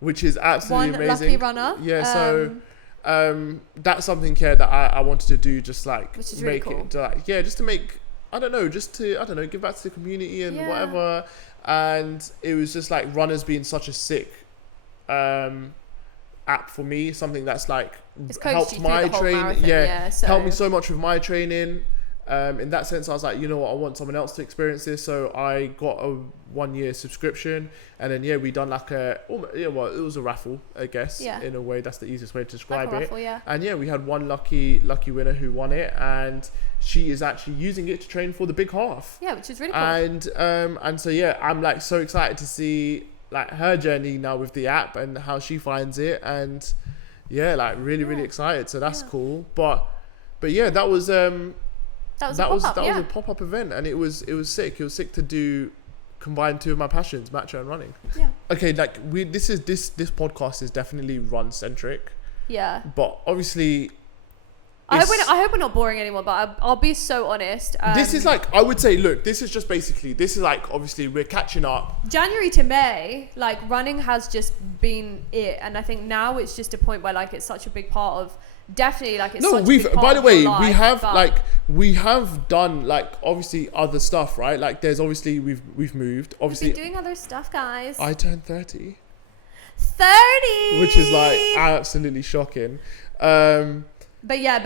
which is absolutely one amazing. Lucky runner. That's something that I wanted to do, just like which is make really cool. it just to make give back to the community and whatever. And it was just like runners being such a sick app for me, something that's like helped my training. Helped me so much with my training. In that sense, I was like, you know what, I want someone else to experience this, so I got a 1-year subscription, and then we done like it was a raffle, I guess. In a way, that's the easiest way to describe it. Raffle, And we had one lucky winner who won it, and she is actually using it to train for the big half. Which is really cool. And so I'm like so excited to see like her journey now with the app and how she finds it, and like really excited. So that's cool. But that was that was a pop-up event, and it was sick. It was sick to combine two of my passions, matcha and running. Okay, like this podcast is definitely run centric. But obviously I hope we're not boring anyone, but I'll be so honest. This is like, I would say, look, this is like, obviously we're catching up. January to May, like running has just been it, and I think now it's just a point where like it's such a big part of. Definitely, like it's such a big part by the of way, your life, we have done like obviously other stuff, right? Like there's obviously we've moved. Obviously, we've been doing other stuff, guys. I turned 30. 30, which is like absolutely shocking. But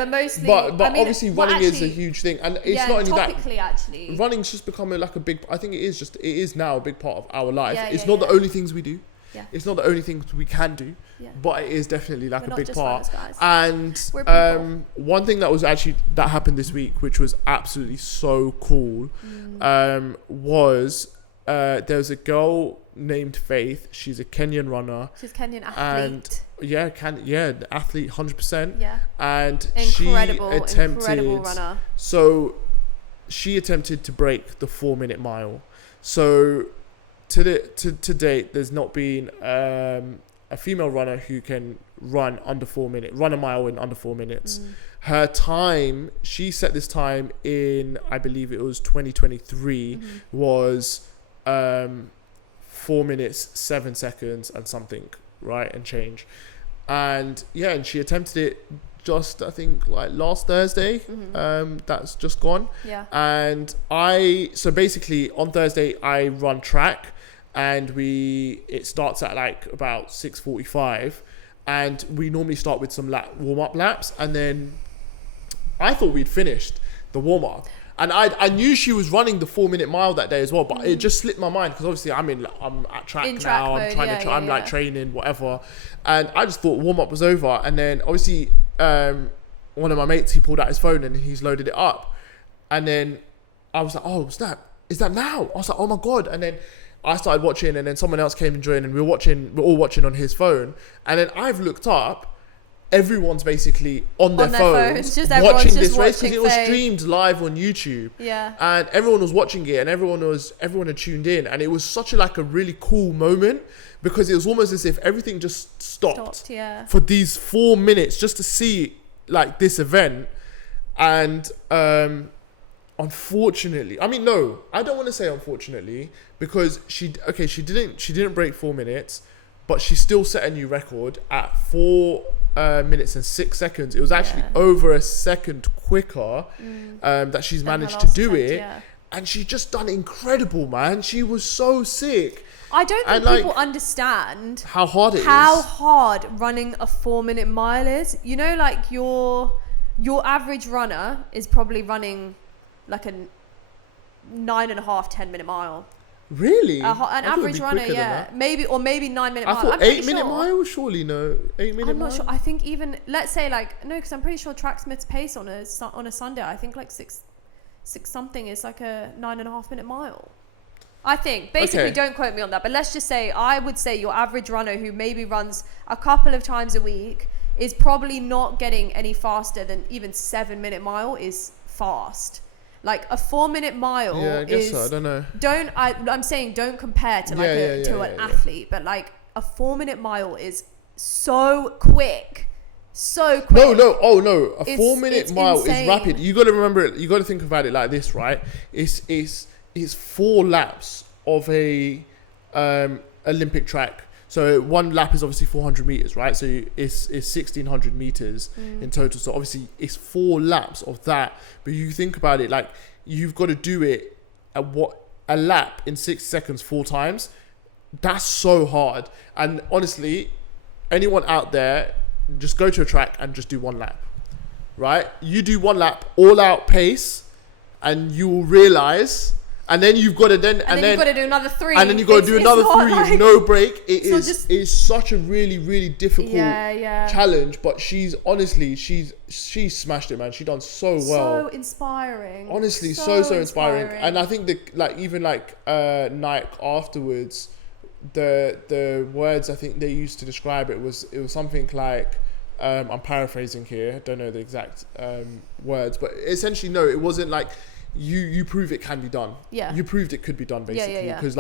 mostly. But obviously running is a huge thing, and it's not only that. Actually, running's just become like a big. I think it is now a big part of our life. It's not the only things we do. It's not the only things we can do, but it is definitely like a big part. And one thing that happened this week, which was absolutely so cool, was there was a girl named Faith. She's a Kenyan runner. She's Kenyan athlete. And athlete 100%. Yeah. And incredible runner. So she attempted to break the 4-minute mile. So to date, there's not been a female runner who can run a mile in under 4 minutes. Her time, she set this time in, I believe it was 2023, was 4 minutes 7 seconds and something, right, and change. And and she attempted it just, I think, like last Thursday. That's just gone. And so basically on Thursday I run track, and it starts at like about 6:45, and we normally start with some warm-up laps, and then I thought we'd finished the warm-up, and I knew she was running the 4-minute mile that day as well, but it just slipped my mind because obviously I'm at track now. I'm like training, whatever, and I just thought warm-up was over. And then obviously one of my mates, he pulled out his phone and he's loaded it up, and then I was like, oh, is that now? I was like, oh my god. And then I started watching, and then someone else came and joined, and we're all watching on his phone. And then I've looked up, everyone's basically on their phones watching this race, because it was streamed live on YouTube. And everyone was watching it, and everyone had tuned in, and it was such a really cool moment, because it was almost as if everything just stopped for these 4 minutes just to see like this event. And unfortunately, I mean, no, I don't want to say unfortunately, because she didn't break 4 minutes, but she still set a new record at 4 minutes and 6 seconds. It was actually over a second quicker that she's managed to do it. Yeah. And she just done incredible, man. She was so sick. I don't think people understand how hard it is. How hard running a 4 minute mile is. You know, like your average runner is probably running like a 9.5, 10 minute mile. Really? An average runner, yeah. Maybe 9 minute mile. I thought 8 minute mile, surely no. 8 minute mile? I'm not sure. I think even, let's say because I'm pretty sure Tracksmith's pace on a Sunday, I think like 6 something is like a 9.5 minute mile. I think. Basically, don't quote me on that, but let's just say, I would say your average runner who maybe runs a couple of times a week is probably not getting any faster than even 7 minute mile is fast. Like a 4 minute mile I guess so. I don't know. I'm saying don't compare to an athlete, but like a 4 minute mile is so quick. So quick. No. A 4 minute mile insane. Is rapid. You got to remember it. You got to think about it like this, right? It's 4 laps of a Olympic track. So one lap is obviously 400 meters, right? So it's 1600 meters in total. So obviously it's 4 laps of that. But you think about it, like you've got to do it at a lap in 6 seconds 4 times. That's so hard. And honestly, anyone out there, just go to a track and just do 1 lap, right? You do 1 lap, all out pace, and you will realize. And then you've got to then you've got to do another 3. And then you've got to do another 3, no break. It's such a really, really difficult challenge. But she's honestly, she smashed it, man. She done so well. So inspiring. Honestly, so inspiring. And I think that Nike afterwards, the words I think they used to describe it was something like, I'm paraphrasing here, I don't know the exact words, but essentially no, it wasn't like you prove it can be done. Yeah. You proved it could be done basically. Because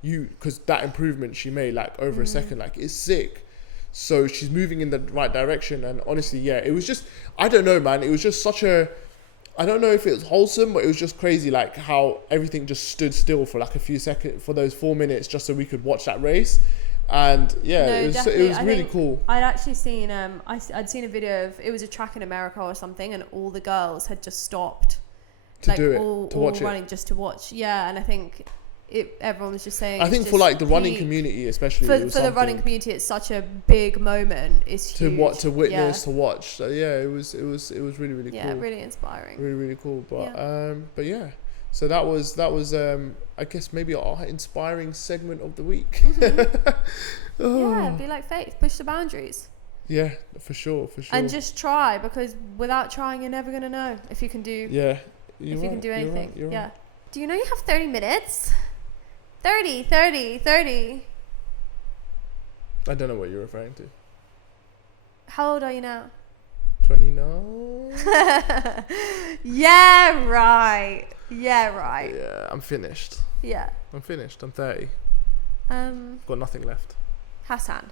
because that improvement she made like over a second, like it's sick. So she's moving in the right direction, and honestly, it was just, I don't know, man. It was just such a, I don't know if it was wholesome, but it was just crazy, like how everything just stood still for like a few seconds, for those 4 minutes, just so we could watch that race. And it was really cool. I'd actually seen, I'd seen a video of, it was a track in America or something, and all the girls had just stopped to watch running just to watch. Yeah, and I think everyone was just saying. I think for like the running community, especially for the running community, it's such a big moment. It's huge. To witness, to watch. So it was really, really cool. Yeah, really inspiring. Really, really cool. But yeah. So that was I guess maybe our inspiring segment of the week. Yeah, be like Faith, push the boundaries. Yeah, for sure. And just try, because without trying, you're never gonna know if you can do. Yeah. If you can do anything. You're right. Do you know you have 30 minutes? 30. I don't know what you're referring to. How old are you now? 29. Yeah, right. Yeah, I'm finished. Yeah. I'm finished. I'm 30. Got nothing left. Hassan.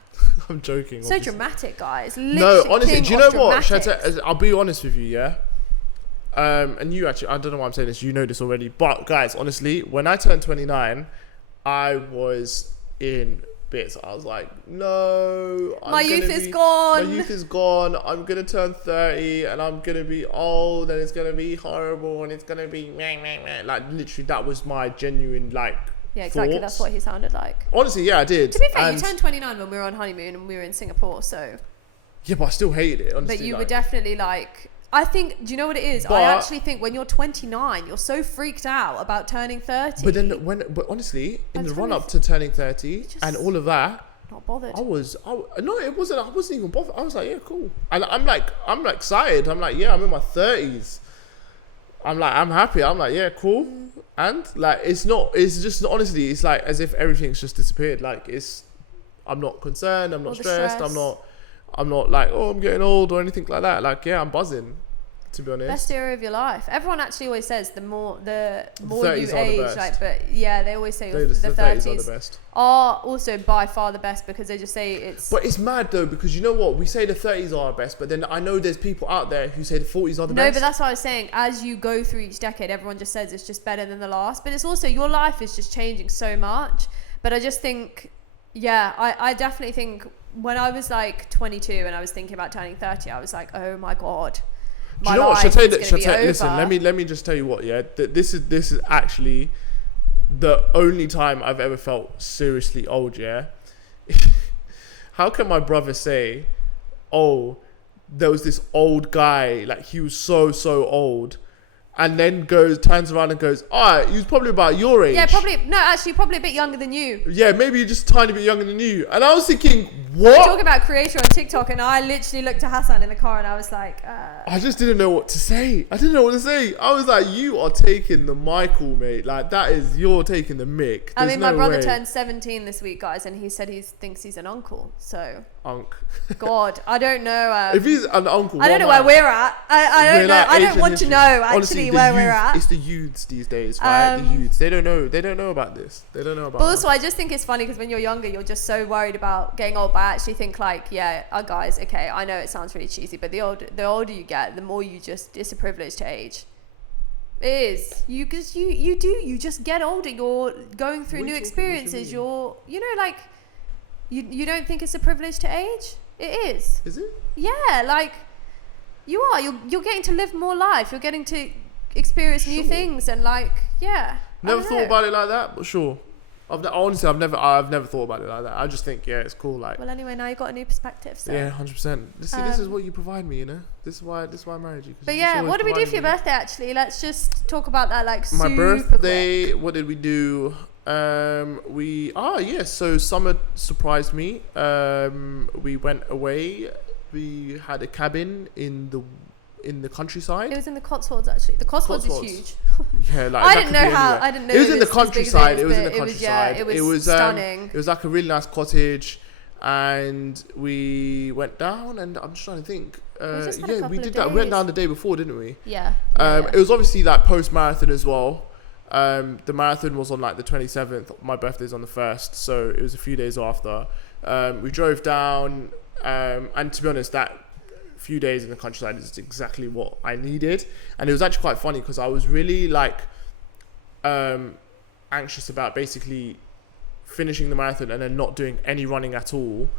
I'm joking. So obviously. Dramatic, guys. No, honestly, do you know what? I'll be honest with you, yeah? And you actually, I don't know why I'm saying this, you know this already, but guys, honestly, when I turned 29, I was in bits. I was like, no, my youth is gone. I'm gonna turn 30 and I'm gonna be old and it's gonna be horrible and it's gonna be like literally that was my genuine exactly. That's what he sounded like. Honestly, yeah, I did. To be fair, you turned 29 when we were on honeymoon and we were in Singapore, so yeah, but I still hated it, honestly. But you were definitely like, I think, do you know what it is? I actually think when you're 29, you're so freaked out about turning 30. But honestly, in the run up to turning 30 and all of that, not bothered. No, it wasn't. I wasn't even bothered. I was like, yeah, cool. And I'm excited. I'm like, yeah, I'm in my 30s. I'm happy. I'm like, yeah, cool. And like, it's just honestly, it's like as if everything's just disappeared. Like I'm not concerned. I'm not stressed. I'm not like, oh, I'm getting old or anything like that. Like, yeah, I'm buzzing. to be honest. Best era of your life. Everyone actually always says the more you age, like, but they always say the 30s are the best. Are also by far the best because they just say it's. But it's mad though, because you know what, we say the 30s are our best, but then I know there's people out there who say the 40s are the best. No, but that's what I was saying. As you go through each decade, everyone just says it's just better than the last. But it's also your life is just changing so much. But I just think, I definitely think when I was like 22 and I was thinking about turning 30, I was like, oh my god. Do you know what? Listen, let me just tell you what. Yeah, this is actually the only time I've ever felt seriously old. Yeah, how can my brother say, "Oh, there was this old guy, like he was so old," and then turns around and goes, "Alright, he was probably about your age." Yeah, probably a bit younger than you. Yeah, maybe just a tiny bit younger than you. And I was thinking, what? We're talking about creator on TikTok, and I literally looked at Hassan in the car, and I was like, I just didn't know what to say. I was like, you are taking the Michael, mate. Like you're taking the mick. My brother turned 17 this week, guys, and he said he thinks he's an uncle. So. God, I don't know. If he's an uncle, I don't know where we're at. I don't know. I don't want to know actually. Honestly, where we're at. It's the youths these days, right? The youths. They don't know. They don't know about this. They don't know about. But also, I just think it's funny because when you're younger, you're just so worried about getting old. But I actually think guys. Okay, I know it sounds really cheesy, but the older you get, the more it's a privilege to age. It is because you just get older. You're going through new experiences. You don't think it's a privilege to age? It is. Is it? Yeah, like you are. You're getting to live more life. You're getting to experience new things and Never thought about it like that, but sure. I've never thought about it like that. I just think it's cool. Like. Well, anyway, now you got a new perspective. So. Yeah, 100%. This is what you provide me. You know. This is why I married you. But what did we do for your birthday? Actually, let's just talk about that. Like my birthday. Quick. What did we do? So Summer surprised me. We went away. We had a cabin in the countryside. It was in the Cotswolds, actually. The Cotswolds is huge. Yeah, like I didn't know. It was in the countryside. It was stunning. It was like a really nice cottage, and we went down. And I'm just trying to think. We did that. We went down the day before, didn't we? Yeah. It was obviously like post marathon as well. The marathon was on like the 27th. My birthday's on the 1st, so it was a few days after. We drove down, and to be honest, that few days in the countryside is exactly what I needed. And it was actually quite funny because I was really like anxious about basically finishing the marathon and then not doing any running at all,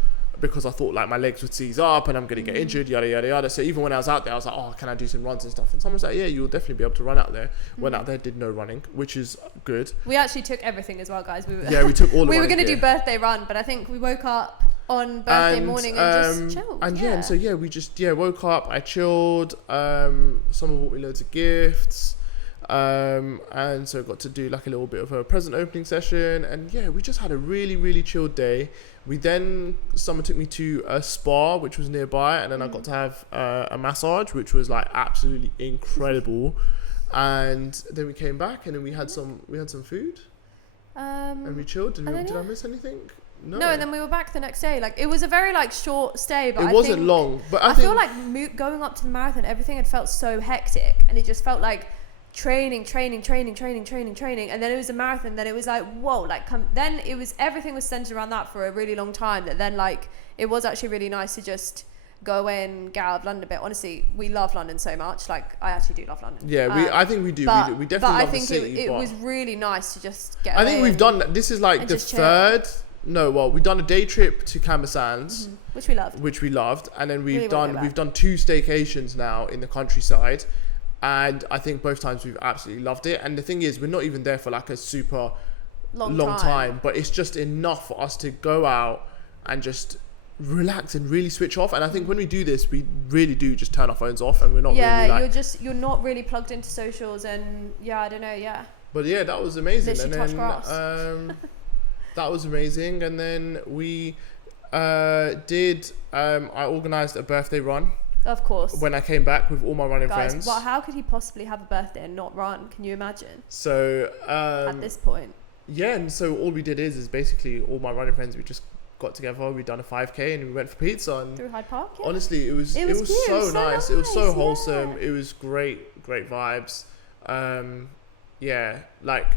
because I thought like my legs would seize up and I'm going to get injured, yada yada yada. So even when I was out there, I was like, oh, can I do some runs and stuff? And someone was like, yeah, you'll definitely be able to run out there. Went out there, did no running, which is good. We actually took everything as well, guys. We took all the we were going to do birthday run, but I think we woke up on birthday morning and just chilled. And we just woke up, I chilled. Someone bought me loads of gifts. And so got to do like a little bit of a present opening session, and we just had a really, really chilled day. Someone took me to a spa which was nearby, and then I got to have a massage which was like absolutely incredible. And then we came back, and then we had some food, and we chilled. Did I miss anything? No, and then we were back the next day. Like it was a very like short stay, but it wasn't long. But I feel like going up to the marathon, everything had felt so hectic, and it just felt like training, and then it was a marathon. Then it was like whoa, then it was everything was centered around that for a really long time. That then like it was actually really nice to just go away and get out of London a bit. Honestly, we love London so much. Like I actually do love London. Yeah, I think we do. We definitely love the city. But I think it was really nice to just get. I think we've done. This is like the third. No, well, we've done a day trip to Camber Sands, which we loved, and then we've done 2 staycations now in the countryside. And I think both times we've absolutely loved it. And the thing is, we're not even there for like a super long time, but it's just enough for us to go out and just relax and really switch off. And I think when we do this, we really do just turn our phones off, and we're not really like... you're not really plugged into socials, and I don't know, But that was amazing. Literally touch grass. That was amazing. And then we I organised a birthday run. Of course. When I came back with all my running friends. Well, how could he possibly have a birthday and not run? Can you imagine? So... at this point. Yeah, and so all we did is basically all my running friends, we just got together. We'd done a 5K and we went for pizza. And through Hyde Park. Yeah. honestly, it was so nice. It was so wholesome. It was great vibes. Like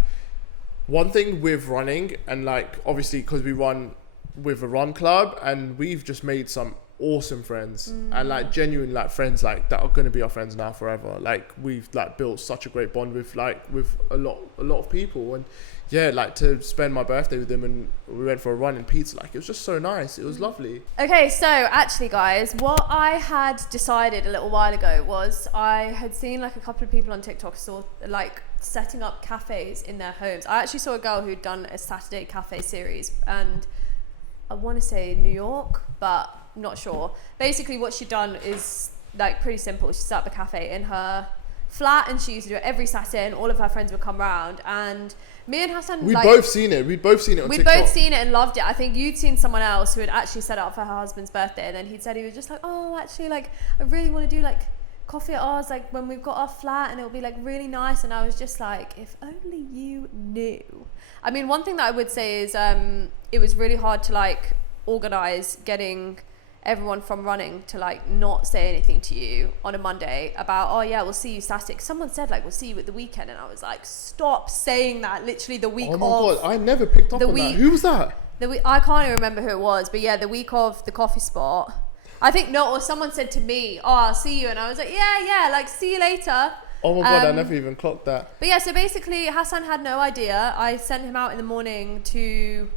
one thing with running, and like obviously because we run with a run club, and we've just made some awesome friends, and like genuine like friends like that are going to be our friends now forever. Like we've like built such a great bond with a lot of people, and yeah, like to spend my birthday with them, and we went for a run in pizza. Like it was just so nice. It was lovely. Okay, so actually, guys, what I had decided a little while ago was I had seen like a couple of people on TikTok saw like setting up cafes in their homes. I actually saw a girl who'd done a Saturday cafe series, and I want to say New York, but I'm not sure. Basically, what she'd done is like pretty simple. She set up a cafe in her flat, and she used to do it every Saturday, and all of her friends would come round. And me and Hassan, we'd both seen it on TikTok. We'd both seen it and loved it. I think you'd seen someone else who had actually set it up for her husband's birthday, and then he'd said he was just like, oh, actually, like I really want to do like coffee at ours, like when we've got our flat, and it'll be like really nice. And I was just like, if only you knew. I mean, one thing that I would say is it was really hard to like organize getting everyone from running to like not say anything to you on a Monday about, oh yeah, we'll see you Saturday. Someone said like, we'll see you at the weekend, and I was like, stop saying that. Literally the week of. Oh my god, I never picked up on that. Who was that? I can't even remember who it was, but yeah, the week of the coffee spot. I think or someone said to me, oh, I'll see you, and I was like, yeah, like see you later. Oh my god, I never even clocked that. But yeah, so basically Hassan had no idea. I sent him out in the morning to,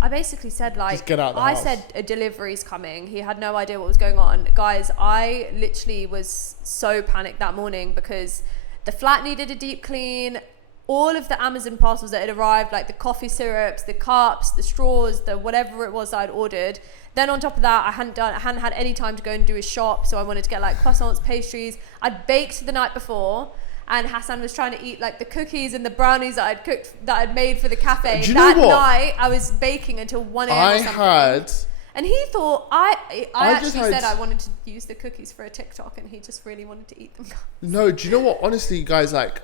I basically said like, just get out of the house. said a delivery's coming. He had no idea what was going on. Guys, I literally was so panicked that morning because the flat needed a deep clean. All of the Amazon parcels that had arrived, like the coffee syrups, the cups, the straws, the whatever it was I'd ordered. Then on top of that, I hadn't had any time to go and do a shop, so I wanted to get like croissants, pastries. I'd baked the night before, and Hassan was trying to eat like the cookies and the brownies that I'd made for the cafe. Do you know what? Night, I was baking until 1 a.m. or something. And he thought I actually said I wanted to use the cookies for a TikTok, and he just really wanted to eat them. No, do you know what? Honestly, guys, like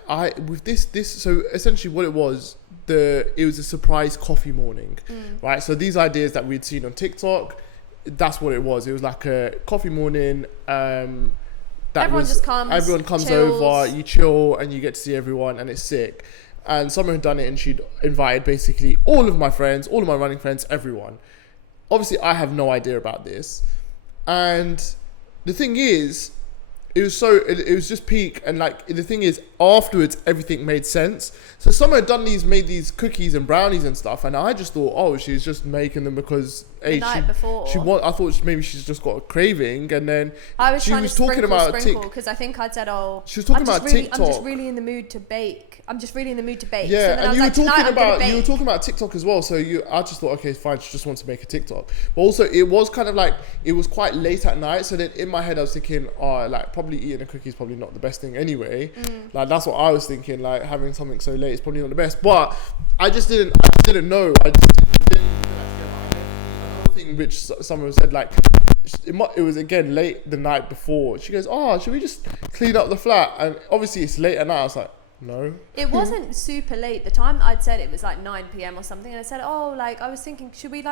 with this, so essentially what it was, it was a surprise coffee morning, right? So these ideas that we'd seen on TikTok, that's what it was. It was like a coffee morning. Everyone comes chills. over, you chill, and you get to see everyone, and it's sick. And someone had done it, and she'd invited basically all of my friends, all of my running friends, everyone. Obviously, I have no idea about this, and the thing is, it was just peak, and like the thing is, afterwards everything made sense. So someone had made these cookies and brownies and stuff, and I just thought, oh, she's just making them because the night before. I thought maybe she's just got a craving, and then I was trying to sprinkle because I think I'd said, oh, she was talking about TikTok. I'm just really in the mood to bake. Yeah, so and you were talking about TikTok as well. So I just thought, okay, fine, she just wants to make a TikTok. But also, it was kind of like it was quite late at night. So then in my head, I was thinking, oh, like probably eating a cookie is probably not the best thing anyway. Like that's what I was thinking. Like having something so late is probably not the best. But I just didn't know. I just didn't. Another thing which someone said, like it was again late the night before. She goes, oh, should we just clean up the flat? And obviously it's late at night. I was like, no. It wasn't super late. The time I'd said it was like 9 p.m. or something, and I said, oh, like I was thinking, should we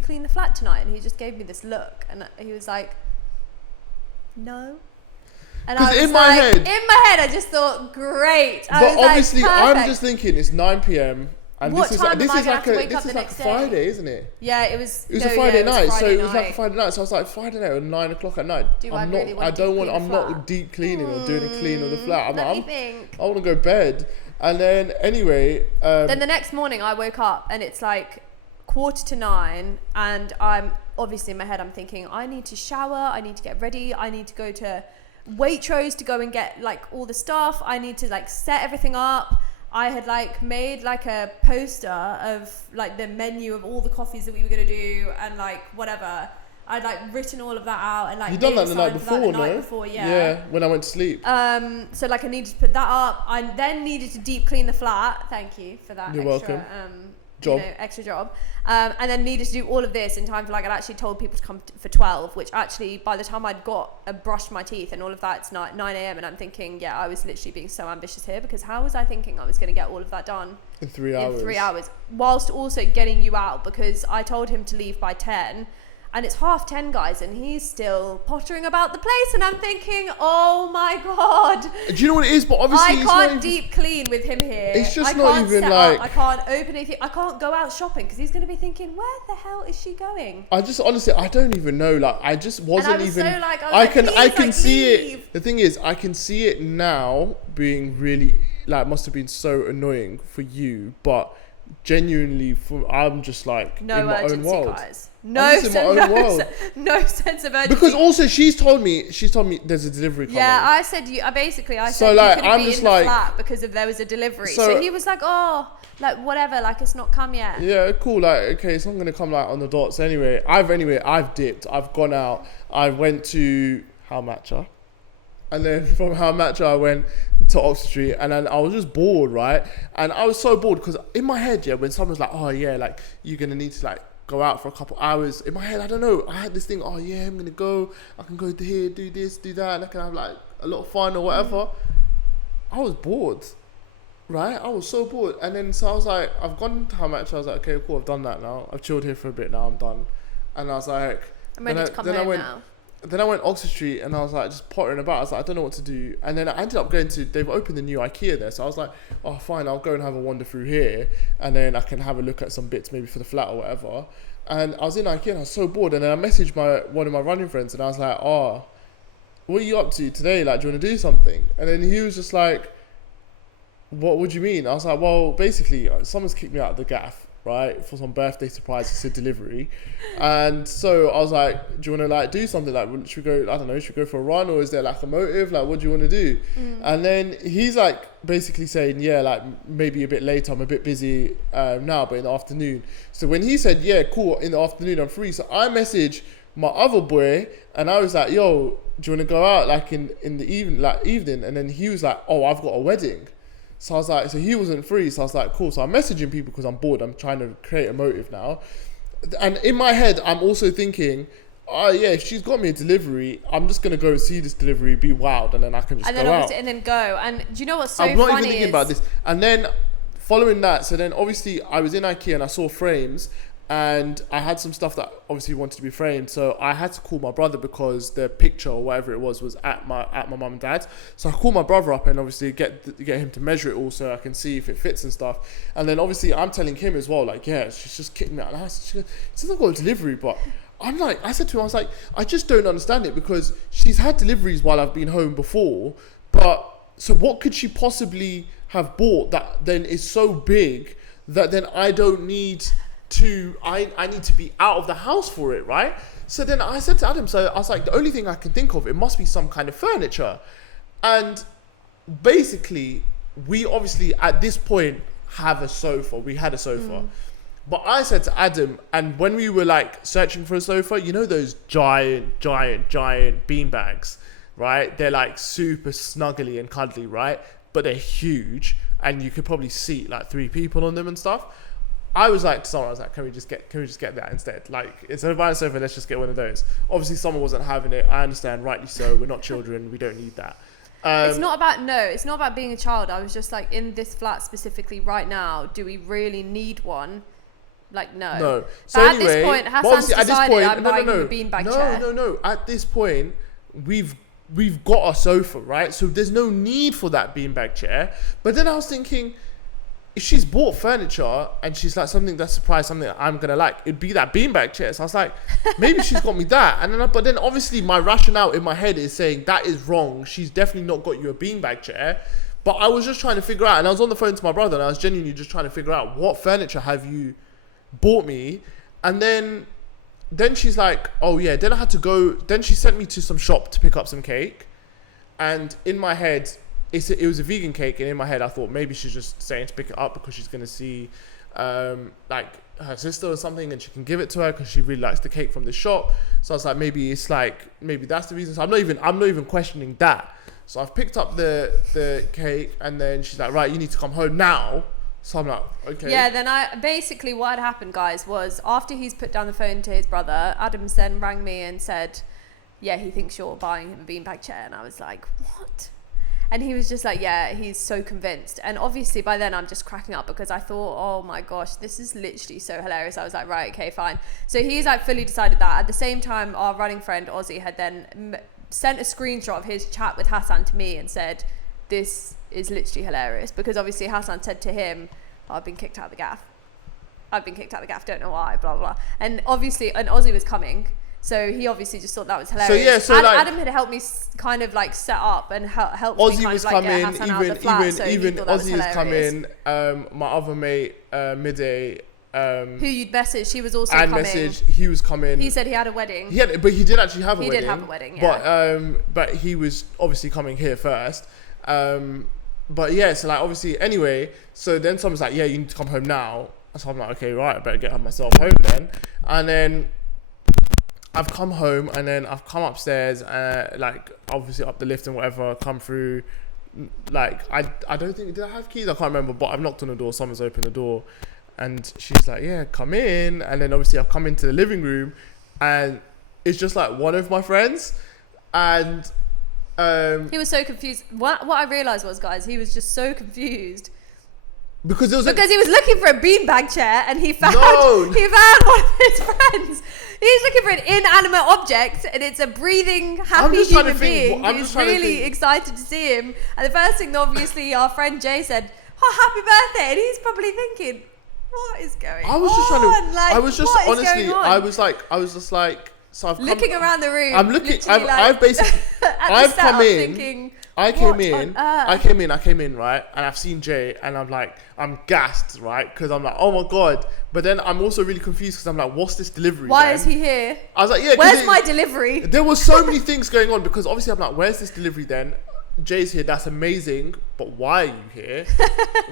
clean the flat tonight? And he just gave me this look, and he was like, no. And I was in my head, I just thought, great. But obviously, I'm just thinking it's 9 p.m. And this is like a Friday, isn't it? Yeah, it was. It was a Friday night, so it was like a Friday night. So I was like, Friday night at 9 o'clock at night. I'm not deep cleaning or doing a clean of the flat. I want to go to bed. And then anyway. Then the next morning I woke up and it's like 8:45, and I'm obviously in my head I'm thinking I need to shower, I need to get ready, I need to go to Waitrose to go and get like all the stuff. I need to like set everything up. I had like made like a poster of like the menu of all the coffees that we were going to do and like whatever. I'd like written all of that out and like you done that the night before, yeah, when I went to sleep. So like I needed to put that up. I then needed to deep clean the flat. Thank you for that. You're welcome. extra job. And then needed to do all of this in time for like, I'd actually told people to come for 12, which actually by the time I'd brushed my teeth and all of that, it's 9 a.m. and I'm thinking, I was literally being so ambitious here, because how was I thinking I was going to get all of that done in 3 hours? In 3 hours, whilst also getting you out, because I told him to leave by 10. And it's 10:30, guys, and he's still pottering about the place. And I'm thinking, oh my God. Do you know what it is? But obviously, I can't deep clean with him here. It's just not even like... I can't open anything. I can't go out shopping, because he's going to be thinking, where the hell is she going? I just, honestly, I don't even know. Like, I just wasn't and I was even... So like, I can see leave. it. The thing is, I can see it now being really... Like, must have been so annoying for you. But genuinely, I'm just like, no in my urgency, own world. Guys. No sense of urgency. Because also she's told me there's a delivery coming. Yeah, I said you so like, you couldn't I'm be just in the like, flat because there was a delivery. So he was like, oh, like whatever, like it's not come yet. Yeah, cool. Like, okay, it's not gonna come like on the dot. So anyway, I've dipped. I've gone out. I went to How Matcha. And then from How Matcha, I went to Oxford Street, and then I was just bored, right? And I was so bored because in my head, when someone's like, oh yeah, like you're gonna need to like go out for a couple hours. In my head, I don't know. I had this thing. Oh yeah, I'm gonna go. I can go to here, do this, do that, and I can have like a lot of fun or whatever. I was bored, right? I was so bored, and then so I was like, I've gone to How Matcha. I was like, okay, cool. I've done that now. I've chilled here for a bit now. I'm done. And I was like, I'm ready to come home now. Then I went Oxford Street, and I was like just pottering about. I was like, I don't know what to do. And then I ended up they've opened the new IKEA there. So I was like, oh fine, I'll go and have a wander through here, and then I can have a look at some bits maybe for the flat or whatever. And I was in IKEA and I was so bored. And then I messaged one of my running friends, and I was like, oh, what are you up to today? Like, do you want to do something? And then he was just like, what would you mean? I was like, well, basically someone's kicked me out of the gaff, right, for some birthday surprise. It's a delivery. And so I was like, do you want to like do something? Like, should we go, I don't know, should we go for a run, or is there like a motive? Like, what do you want to do? And then he's like basically saying, yeah, like maybe a bit later, I'm a bit busy now, but in the afternoon. So when he said, yeah, cool, in the afternoon I'm free. So I messaged my other boy, and I was like, yo, do you want to go out like in the evening? And then he was like, oh, I've got a wedding. So I was like, so he wasn't free. So I was like, cool. So I'm messaging people because I'm bored. I'm trying to create a motive now. And in my head, I'm also thinking, oh yeah, if she's got me a delivery, I'm just going to go and see this delivery, be wild, and then I can just go out. And then go. And do you know what's so funny? I'm not even thinking about this. And then following that, so then obviously I was in IKEA and I saw frames, and I had some stuff that obviously wanted to be framed. So I had to call my brother because the picture or whatever it was at my mum and dad's. So I called my brother up and obviously get him to measure it all so I can see if it fits and stuff. And then obviously I'm telling him as well, like, yeah, she's just kicked me out of the house. She says I've got a delivery, but I'm like, I said to him, I was like, I just don't understand it, because she's had deliveries while I've been home before, but so what could she possibly have bought that then is so big that then I don't need to, I need to be out of the house for it, right? So then I said to Adam, so I was like, the only thing I can think of, it must be some kind of furniture. And basically, we obviously at this point have a sofa. We had a sofa. But I said to Adam, and when we were like searching for a sofa, you know those giant bean bags, right? They're like super snuggly and cuddly, right? But they're huge, and you could probably seat like 3 people on them and stuff. I was like to someone, I was like, can we just get that instead? Like, instead of buying a sofa, let's just get one of those. Obviously, someone wasn't having it. I understand, rightly so. We're not children. We don't need that. It's not about being a child. I was just like, in this flat specifically right now, do we really need one? Like, no. No. So but anyway, at this point, Hassan's decided I'm buying him a beanbag chair. No. At this point, we've got a sofa, right? So there's no need for that beanbag chair. But then I was thinking, if she's bought furniture and she's like something that's surprised, something that I'm gonna like, it'd be that beanbag chair. So I was like, maybe she's got me that. And then, but then obviously my rationale in my head is saying that is wrong. She's definitely not got you a beanbag chair. But I was just trying to figure out, and I was on the phone to my brother, and I was genuinely just trying to figure out what furniture have you bought me. And then she's like, oh yeah. Then I had to go. Then she sent me to some shop to pick up some cake, and in my head, it was a vegan cake, and in my head I thought maybe she's just saying to pick it up because she's going to see like her sister or something, and she can give it to her because she really likes the cake from the shop. So I was like, maybe that's the reason. So I'm not even questioning that. So I've picked up the cake, and then she's like, right, you need to come home now So I'm like, okay. Yeah, then what had happened, guys, was after he's put down the phone to his brother, Adams then rang me and said, yeah, he thinks you're buying him a beanbag chair. And I was like, what? And he was just like, yeah, he's so convinced. And obviously by then I'm just cracking up because I thought, oh my gosh, this is literally so hilarious. I was like, right, okay, fine. So he's like fully decided that. At the same time, our running friend Ozzy had then sent a screenshot of his chat with Hassan to me and said, this is literally hilarious. Because obviously Hassan said to him, I've been kicked out of the gaff. Don't know why, blah, blah. And obviously, and Ozzy was coming. So he obviously just thought that was hilarious. So Adam had helped me kind of like set up and help me kind of like get Hassan out of the flat. So even Ozzy has come in. My other mate, Midday, who you'd messaged, he was also coming. He was coming. He said he had a wedding. But he did actually have a wedding. He did have a wedding, yeah. But he was obviously coming here first. But yeah, so like obviously anyway, so then someone's like, yeah, you need to come home now. So I'm like, okay, right, I better get myself home then. And then I've come home and then I've come upstairs, like obviously up the lift and whatever, come through. Like I don't think, did I have keys? I can't remember, but I've knocked on the door, someone's opened the door and she's like, yeah, come in. And then obviously I've come into the living room and it's just like one of my friends and he was so confused. What I realised was, guys, he was just so confused. Because he was looking for a beanbag chair and he found one of his friends. He's looking for an inanimate object and it's a breathing, happy human being. He's really excited to see him. And the first thing, obviously, our friend Jay said, oh, happy birthday. And he's probably thinking, what is going on? I was just like, so I've looking around the room. I'm looking. I've basically. I've come in. Thinking, I came in, right, and I've seen Jay, and I'm like, I'm gassed, right, because I'm like, oh my god. But then I'm also really confused because I'm like, what's this delivery? Why is he here? I was like, yeah. Where's my delivery? There were so many things going on because obviously I'm like, where's this delivery then? Jay's here, that's amazing, but why are you here?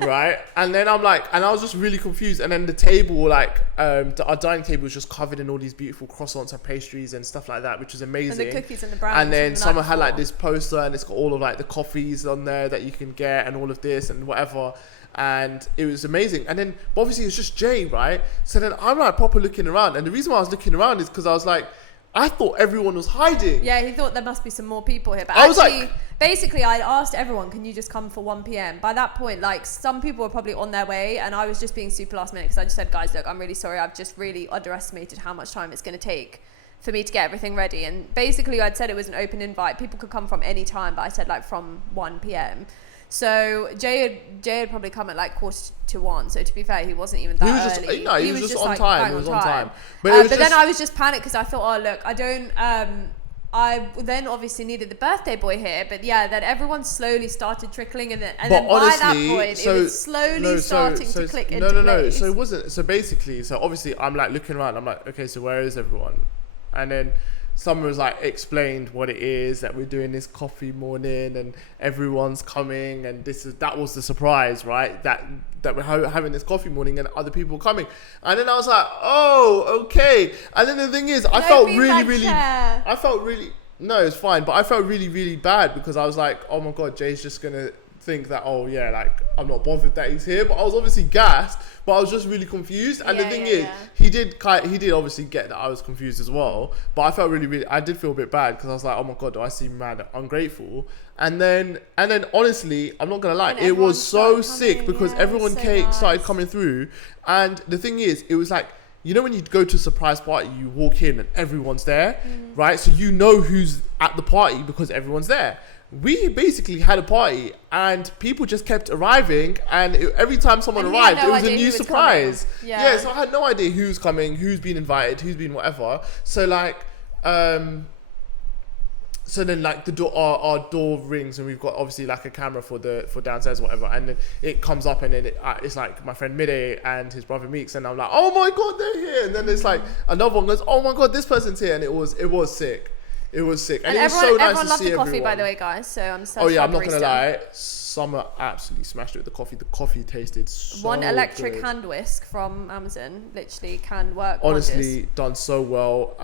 Right? And then I'm like, and I was just really confused. And then the table, like, our dining table was just covered in all these beautiful croissants and pastries and stuff like that, which was amazing. And the cookies and the brownies. And then someone had like this poster and it's got all of like the coffees on there that you can get and all of this and whatever. And it was amazing. And then, but obviously it's just Jay, right? So then I'm like proper looking around. And the reason why I was looking around is because I was like, I thought everyone was hiding. Yeah, he thought there must be some more people here. But basically, I asked everyone, can you just come for 1 p.m? By that point, like, some people were probably on their way, and I was just being super last minute because I just said, guys, look, I'm really sorry. I've just really underestimated how much time it's going to take for me to get everything ready. And basically, I'd said it was an open invite. People could come from any time, but I said, like, from 1 p.m. So Jay had probably come at like 1:45. So to be fair, he wasn't even that early. He was just on time. He was on time. But then I was just panicked because I thought, oh look, I don't. I then obviously needed the birthday boy here, but yeah, then everyone slowly started trickling, and then honestly, by that point, it was slowly starting to click into place. So it wasn't. So basically, so obviously, I'm like looking around. I'm like, okay, so where is everyone? And then Summer was like explained what it is that we're doing this coffee morning and everyone's coming and that was the surprise, right? That we're having this coffee morning and other people coming. And then I was like, oh, okay. And then the thing is, I felt really, no, it's fine. But I felt really, really bad because I was like, oh my God, Jay's just going to think that, oh yeah, like I'm not bothered that he's here. But I was obviously gassed, but I was just really confused. And the thing is, he did obviously get that I was confused as well. But I felt really, I did feel a bit bad because I was like, oh my God, do I seem mad ungrateful? And then honestly, I'm not gonna lie, it was so sick because everyone started coming through. And the thing is, it was like, you know when you go to a surprise party, you walk in and everyone's there, right? So you know who's at the party because everyone's there. We basically had a party and people just kept arriving, and every time someone arrived, it was a new surprise. Yeah, so I had no idea who's coming, who's been invited, who's been whatever. So like, so then like the door, our door rings, and we've got obviously like a camera for downstairs or whatever, and then it comes up, and then it's like my friend Midday and his brother Meeks, and I'm like, oh my God, they're here. And then it's like another one goes, oh my God, this person's here, and it was sick. It was sick. And it was so nice to see everyone. Everyone loved the coffee, by the way, guys. So I'm so I'm not going to lie. Summer absolutely smashed it with the coffee. The coffee tasted so One electric good. Hand whisk from Amazon literally can work honestly wonders. Done so well.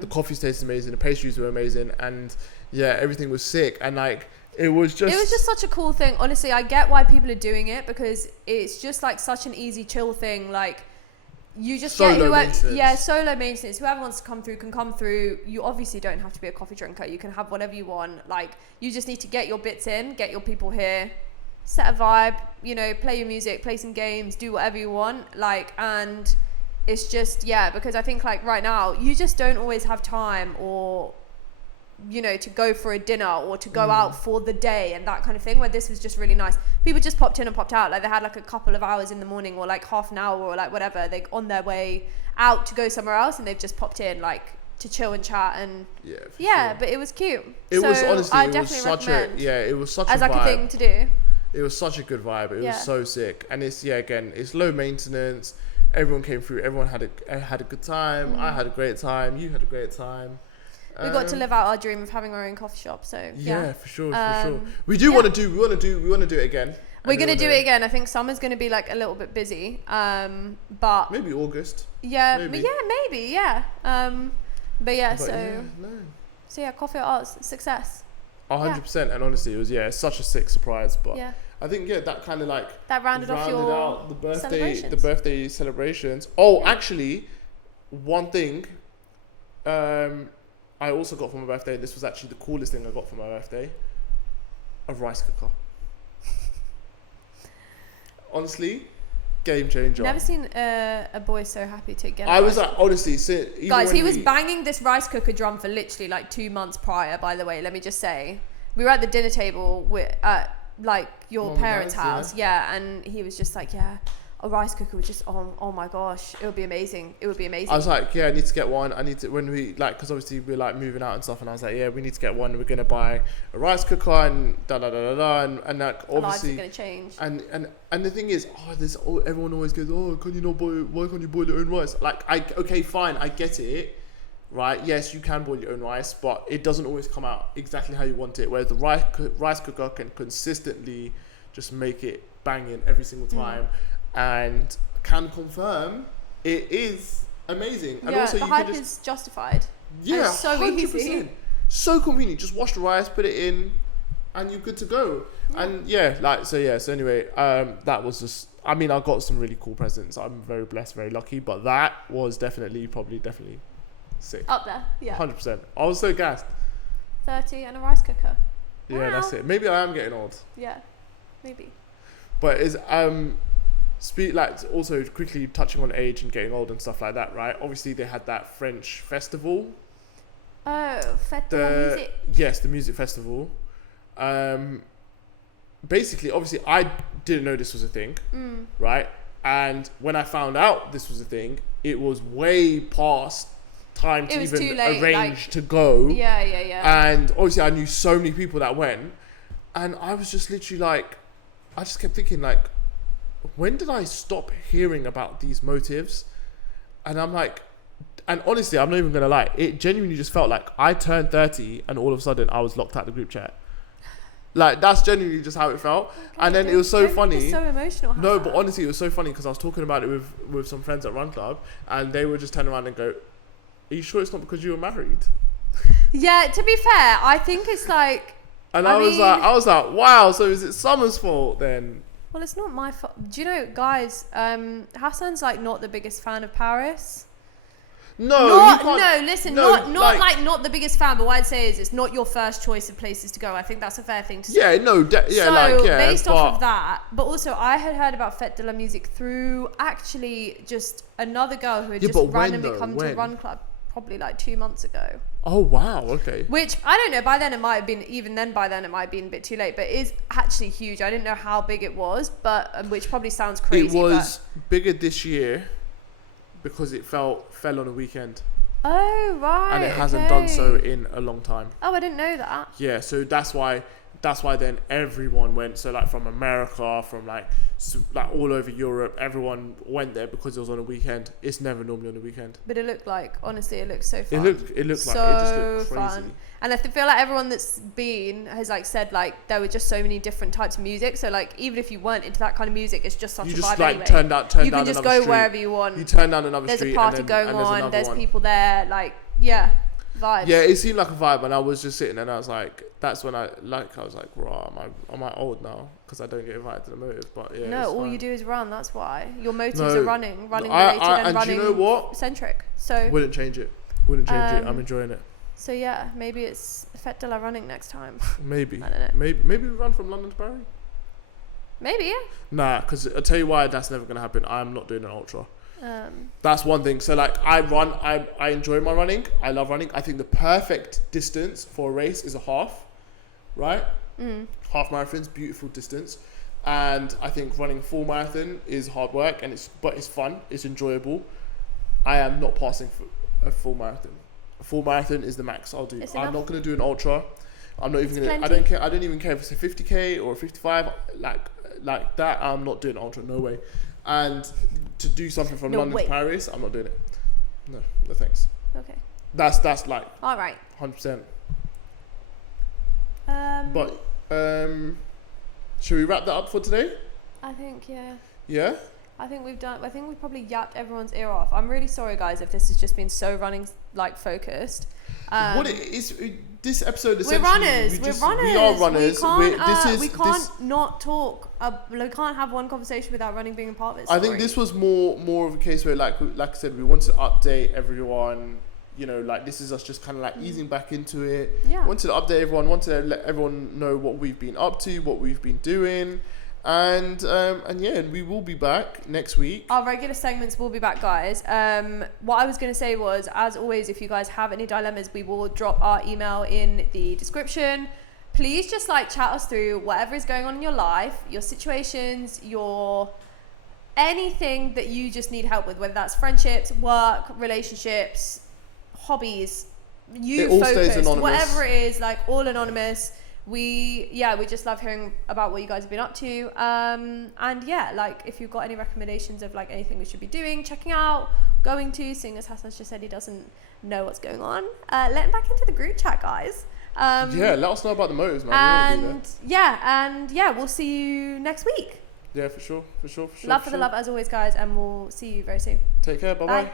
The coffee tasted amazing. The pastries were amazing. And yeah, everything was sick. And like, It was just such a cool thing. Honestly, I get why people are doing it, because it's just like such an easy chill thing. Like, you just solo get whoever, maintenance. solo maintenance. Whoever wants to come through can come through. You obviously don't have to be a coffee drinker. You can have whatever you want. Like, you just need to get your bits in, get your people here, set a vibe, you know, play your music, play some games, do whatever you want. Like, and it's just, because I think like right now, you just don't always have time, or, you know, to go for a dinner or to go out for the day and that kind of thing, where this was just really nice. People just popped in and popped out. Like, they had like a couple of hours in the morning, or like half an hour, or like whatever. They're on their way out to go somewhere else, and they've just popped in like to chill and chat. And sure. But it was cute. It was honestly, it was such as like vibe. A thing to do. It was such a good vibe. It was so sick. And it's again, it's low maintenance. Everyone came through. Everyone had a good time. I had a great time. You had a great time. We got to live out our dream of having our own coffee shop. So for sure. We want to do it again. We're gonna do it again. I think summer's gonna be like a little bit busy. But maybe August. Maybe. So coffee arts success. 100%. And honestly, it was such a sick surprise. But I think that kind of like that rounded off your out the birthday celebrations. Oh, actually, one thing. I also got for my birthday, this was actually the coolest thing I got for my birthday, a rice cooker. Honestly, game changer. Never seen a boy so happy to get I was like, honestly, guys, he was banging this rice cooker drum for literally like 2 months prior, by the way, let me just say. We were at the dinner table at like your parents' house, and he was just like, a rice cooker was just, oh my gosh, it would be amazing. I was like, I need to get one. I need to, when we, like, because obviously we're like moving out and stuff, and I was like, we need to get one. We're going to buy a rice cooker and and like, obviously. Lives are going to change. And the thing is, everyone always goes, why can't you boil your own rice? Like, okay, fine, I get it, right? Yes, you can boil your own rice, but it doesn't always come out exactly how you want it, whereas the rice cooker can consistently just make it banging every single time. And can confirm it is amazing. And also the hype is justified. Yeah, it's so 100%. Easy. So convenient. Just wash the rice, put it in, and you're good to go. And so anyway, that was just, I mean, I got some really cool presents. I'm very blessed, very lucky, but that was definitely sick. Up there, 100%. I was so gassed. 30 and a rice cooker. Yeah, that's it. Maybe I am getting old. Yeah, maybe. But also quickly touching on age and getting old and stuff like that, right? Obviously, they had that French festival. Oh, Fête de la Musique. Yes, the music festival. Basically, obviously, I didn't know this was a thing, right? And when I found out this was a thing, it was way past time to even arrange to go. Yeah. And obviously, I knew so many people that went, and I was just literally like, I just kept thinking like, when did I stop hearing about these motives? And I'm like, and honestly, I'm not even gonna lie, it genuinely just felt like I turned 30 and all of a sudden I was locked out the group chat. Like, that's genuinely just how it felt. Okay, and then it was so funny. It's so emotional. No, but honestly, it was so funny because I was talking about it with some friends at Run Club, and they would just turn around and go, "Are you sure it's not because you were married?" Yeah, to be fair, I think it's like. And I was like, wow. So is it Summer's fault then? Well, it's not my fault. Do you know, guys? Hassan's like not the biggest fan of Paris. Not the biggest fan, but what I'd say is it's not your first choice of places to go. I think that's a fair thing to say. Based off of that, but also I had heard about Fête de la Musique through actually just another girl who had randomly come to Run Club probably like 2 months ago. Oh wow, okay. Which I don't know, by then it might have been a bit too late, but it is actually huge. I didn't know how big it was, but which probably sounds crazy. It was bigger this year because it fell on a weekend. Oh right. And it hasn't done so in a long time. Oh, I didn't know that. Yeah, so that's why then everyone went. So like from America, from like all over Europe, everyone went there because it was on a weekend. It's never normally on a weekend. But it looked so fun. It looked so crazy. Fun. And I feel like everyone that's been has like said like there were just so many different types of music. So like even if you weren't into that kind of music, it's just such a vibe anyway. You can just go wherever you want. You turn down another street. There's a party going on. There's people there. Like vibes. Yeah, it seemed like a vibe, and I was just sitting there, and I was like, that's when I was like, raw, am I old now? Because I don't get invited to the motive, but yeah. No, all you do is run, that's why. Your motives No, are running related and running you know what? centric. So Wouldn't change it. I'm enjoying it. So yeah, maybe it's Fête de la running next time. Maybe. I don't know. Maybe we run from London to Paris? Maybe, yeah. Nah, because I'll tell you why that's never going to happen. I'm not doing an ultra. That's one thing. So like I enjoy my running. I love running. I think the perfect distance for a race is a half, right? Half marathon's beautiful distance. And I think running a full marathon is hard work, but it's fun. It's enjoyable. I am not passing for a full marathon. A full marathon is the max I'll do. I'm not going to do an ultra. I'm not even going to. I don't care. I don't even care if it's a 50k or a 55. Like that, I'm not doing ultra. No way. And to do something from London to Paris, I'm not doing it. No thanks. Okay. That's like. All right. 100%. But should we wrap that up for today? I think yeah. Yeah. I think we've probably yapped everyone's ear off. I'm really sorry, guys, if this has just been so running focused. What it is this episode? We're runners. We are runners. We can't not talk. We can't have one conversation without running being a part of it. I think this was more of a case where, like I said, we wanted to update everyone. You know, like this is us just kind of like easing back into it. Yeah. Wanted to update everyone. Wanted to let everyone know what we've been up to, what we've been doing. And yeah, we will be back next week. Our regular segments will be back, guys. What I was going to say was, as always, if you guys have any dilemmas, we will drop our email in the description. Please just like chat us through whatever is going on in your life, your situations, your anything that you just need help with, whether that's friendships, work, relationships, hobbies, focused, whatever it is, like all anonymous. We just love hearing about what you guys have been up to. And yeah, like if you've got any recommendations of like anything we should be doing, checking out, going to, seeing as Hassan's just said he doesn't know what's going on, let him back into the group chat, guys. Let us know about the motives, man. And we'll see you next week. Yeah, for sure. Love for the love as always, guys, and we'll see you very soon. Take care. Bye-bye.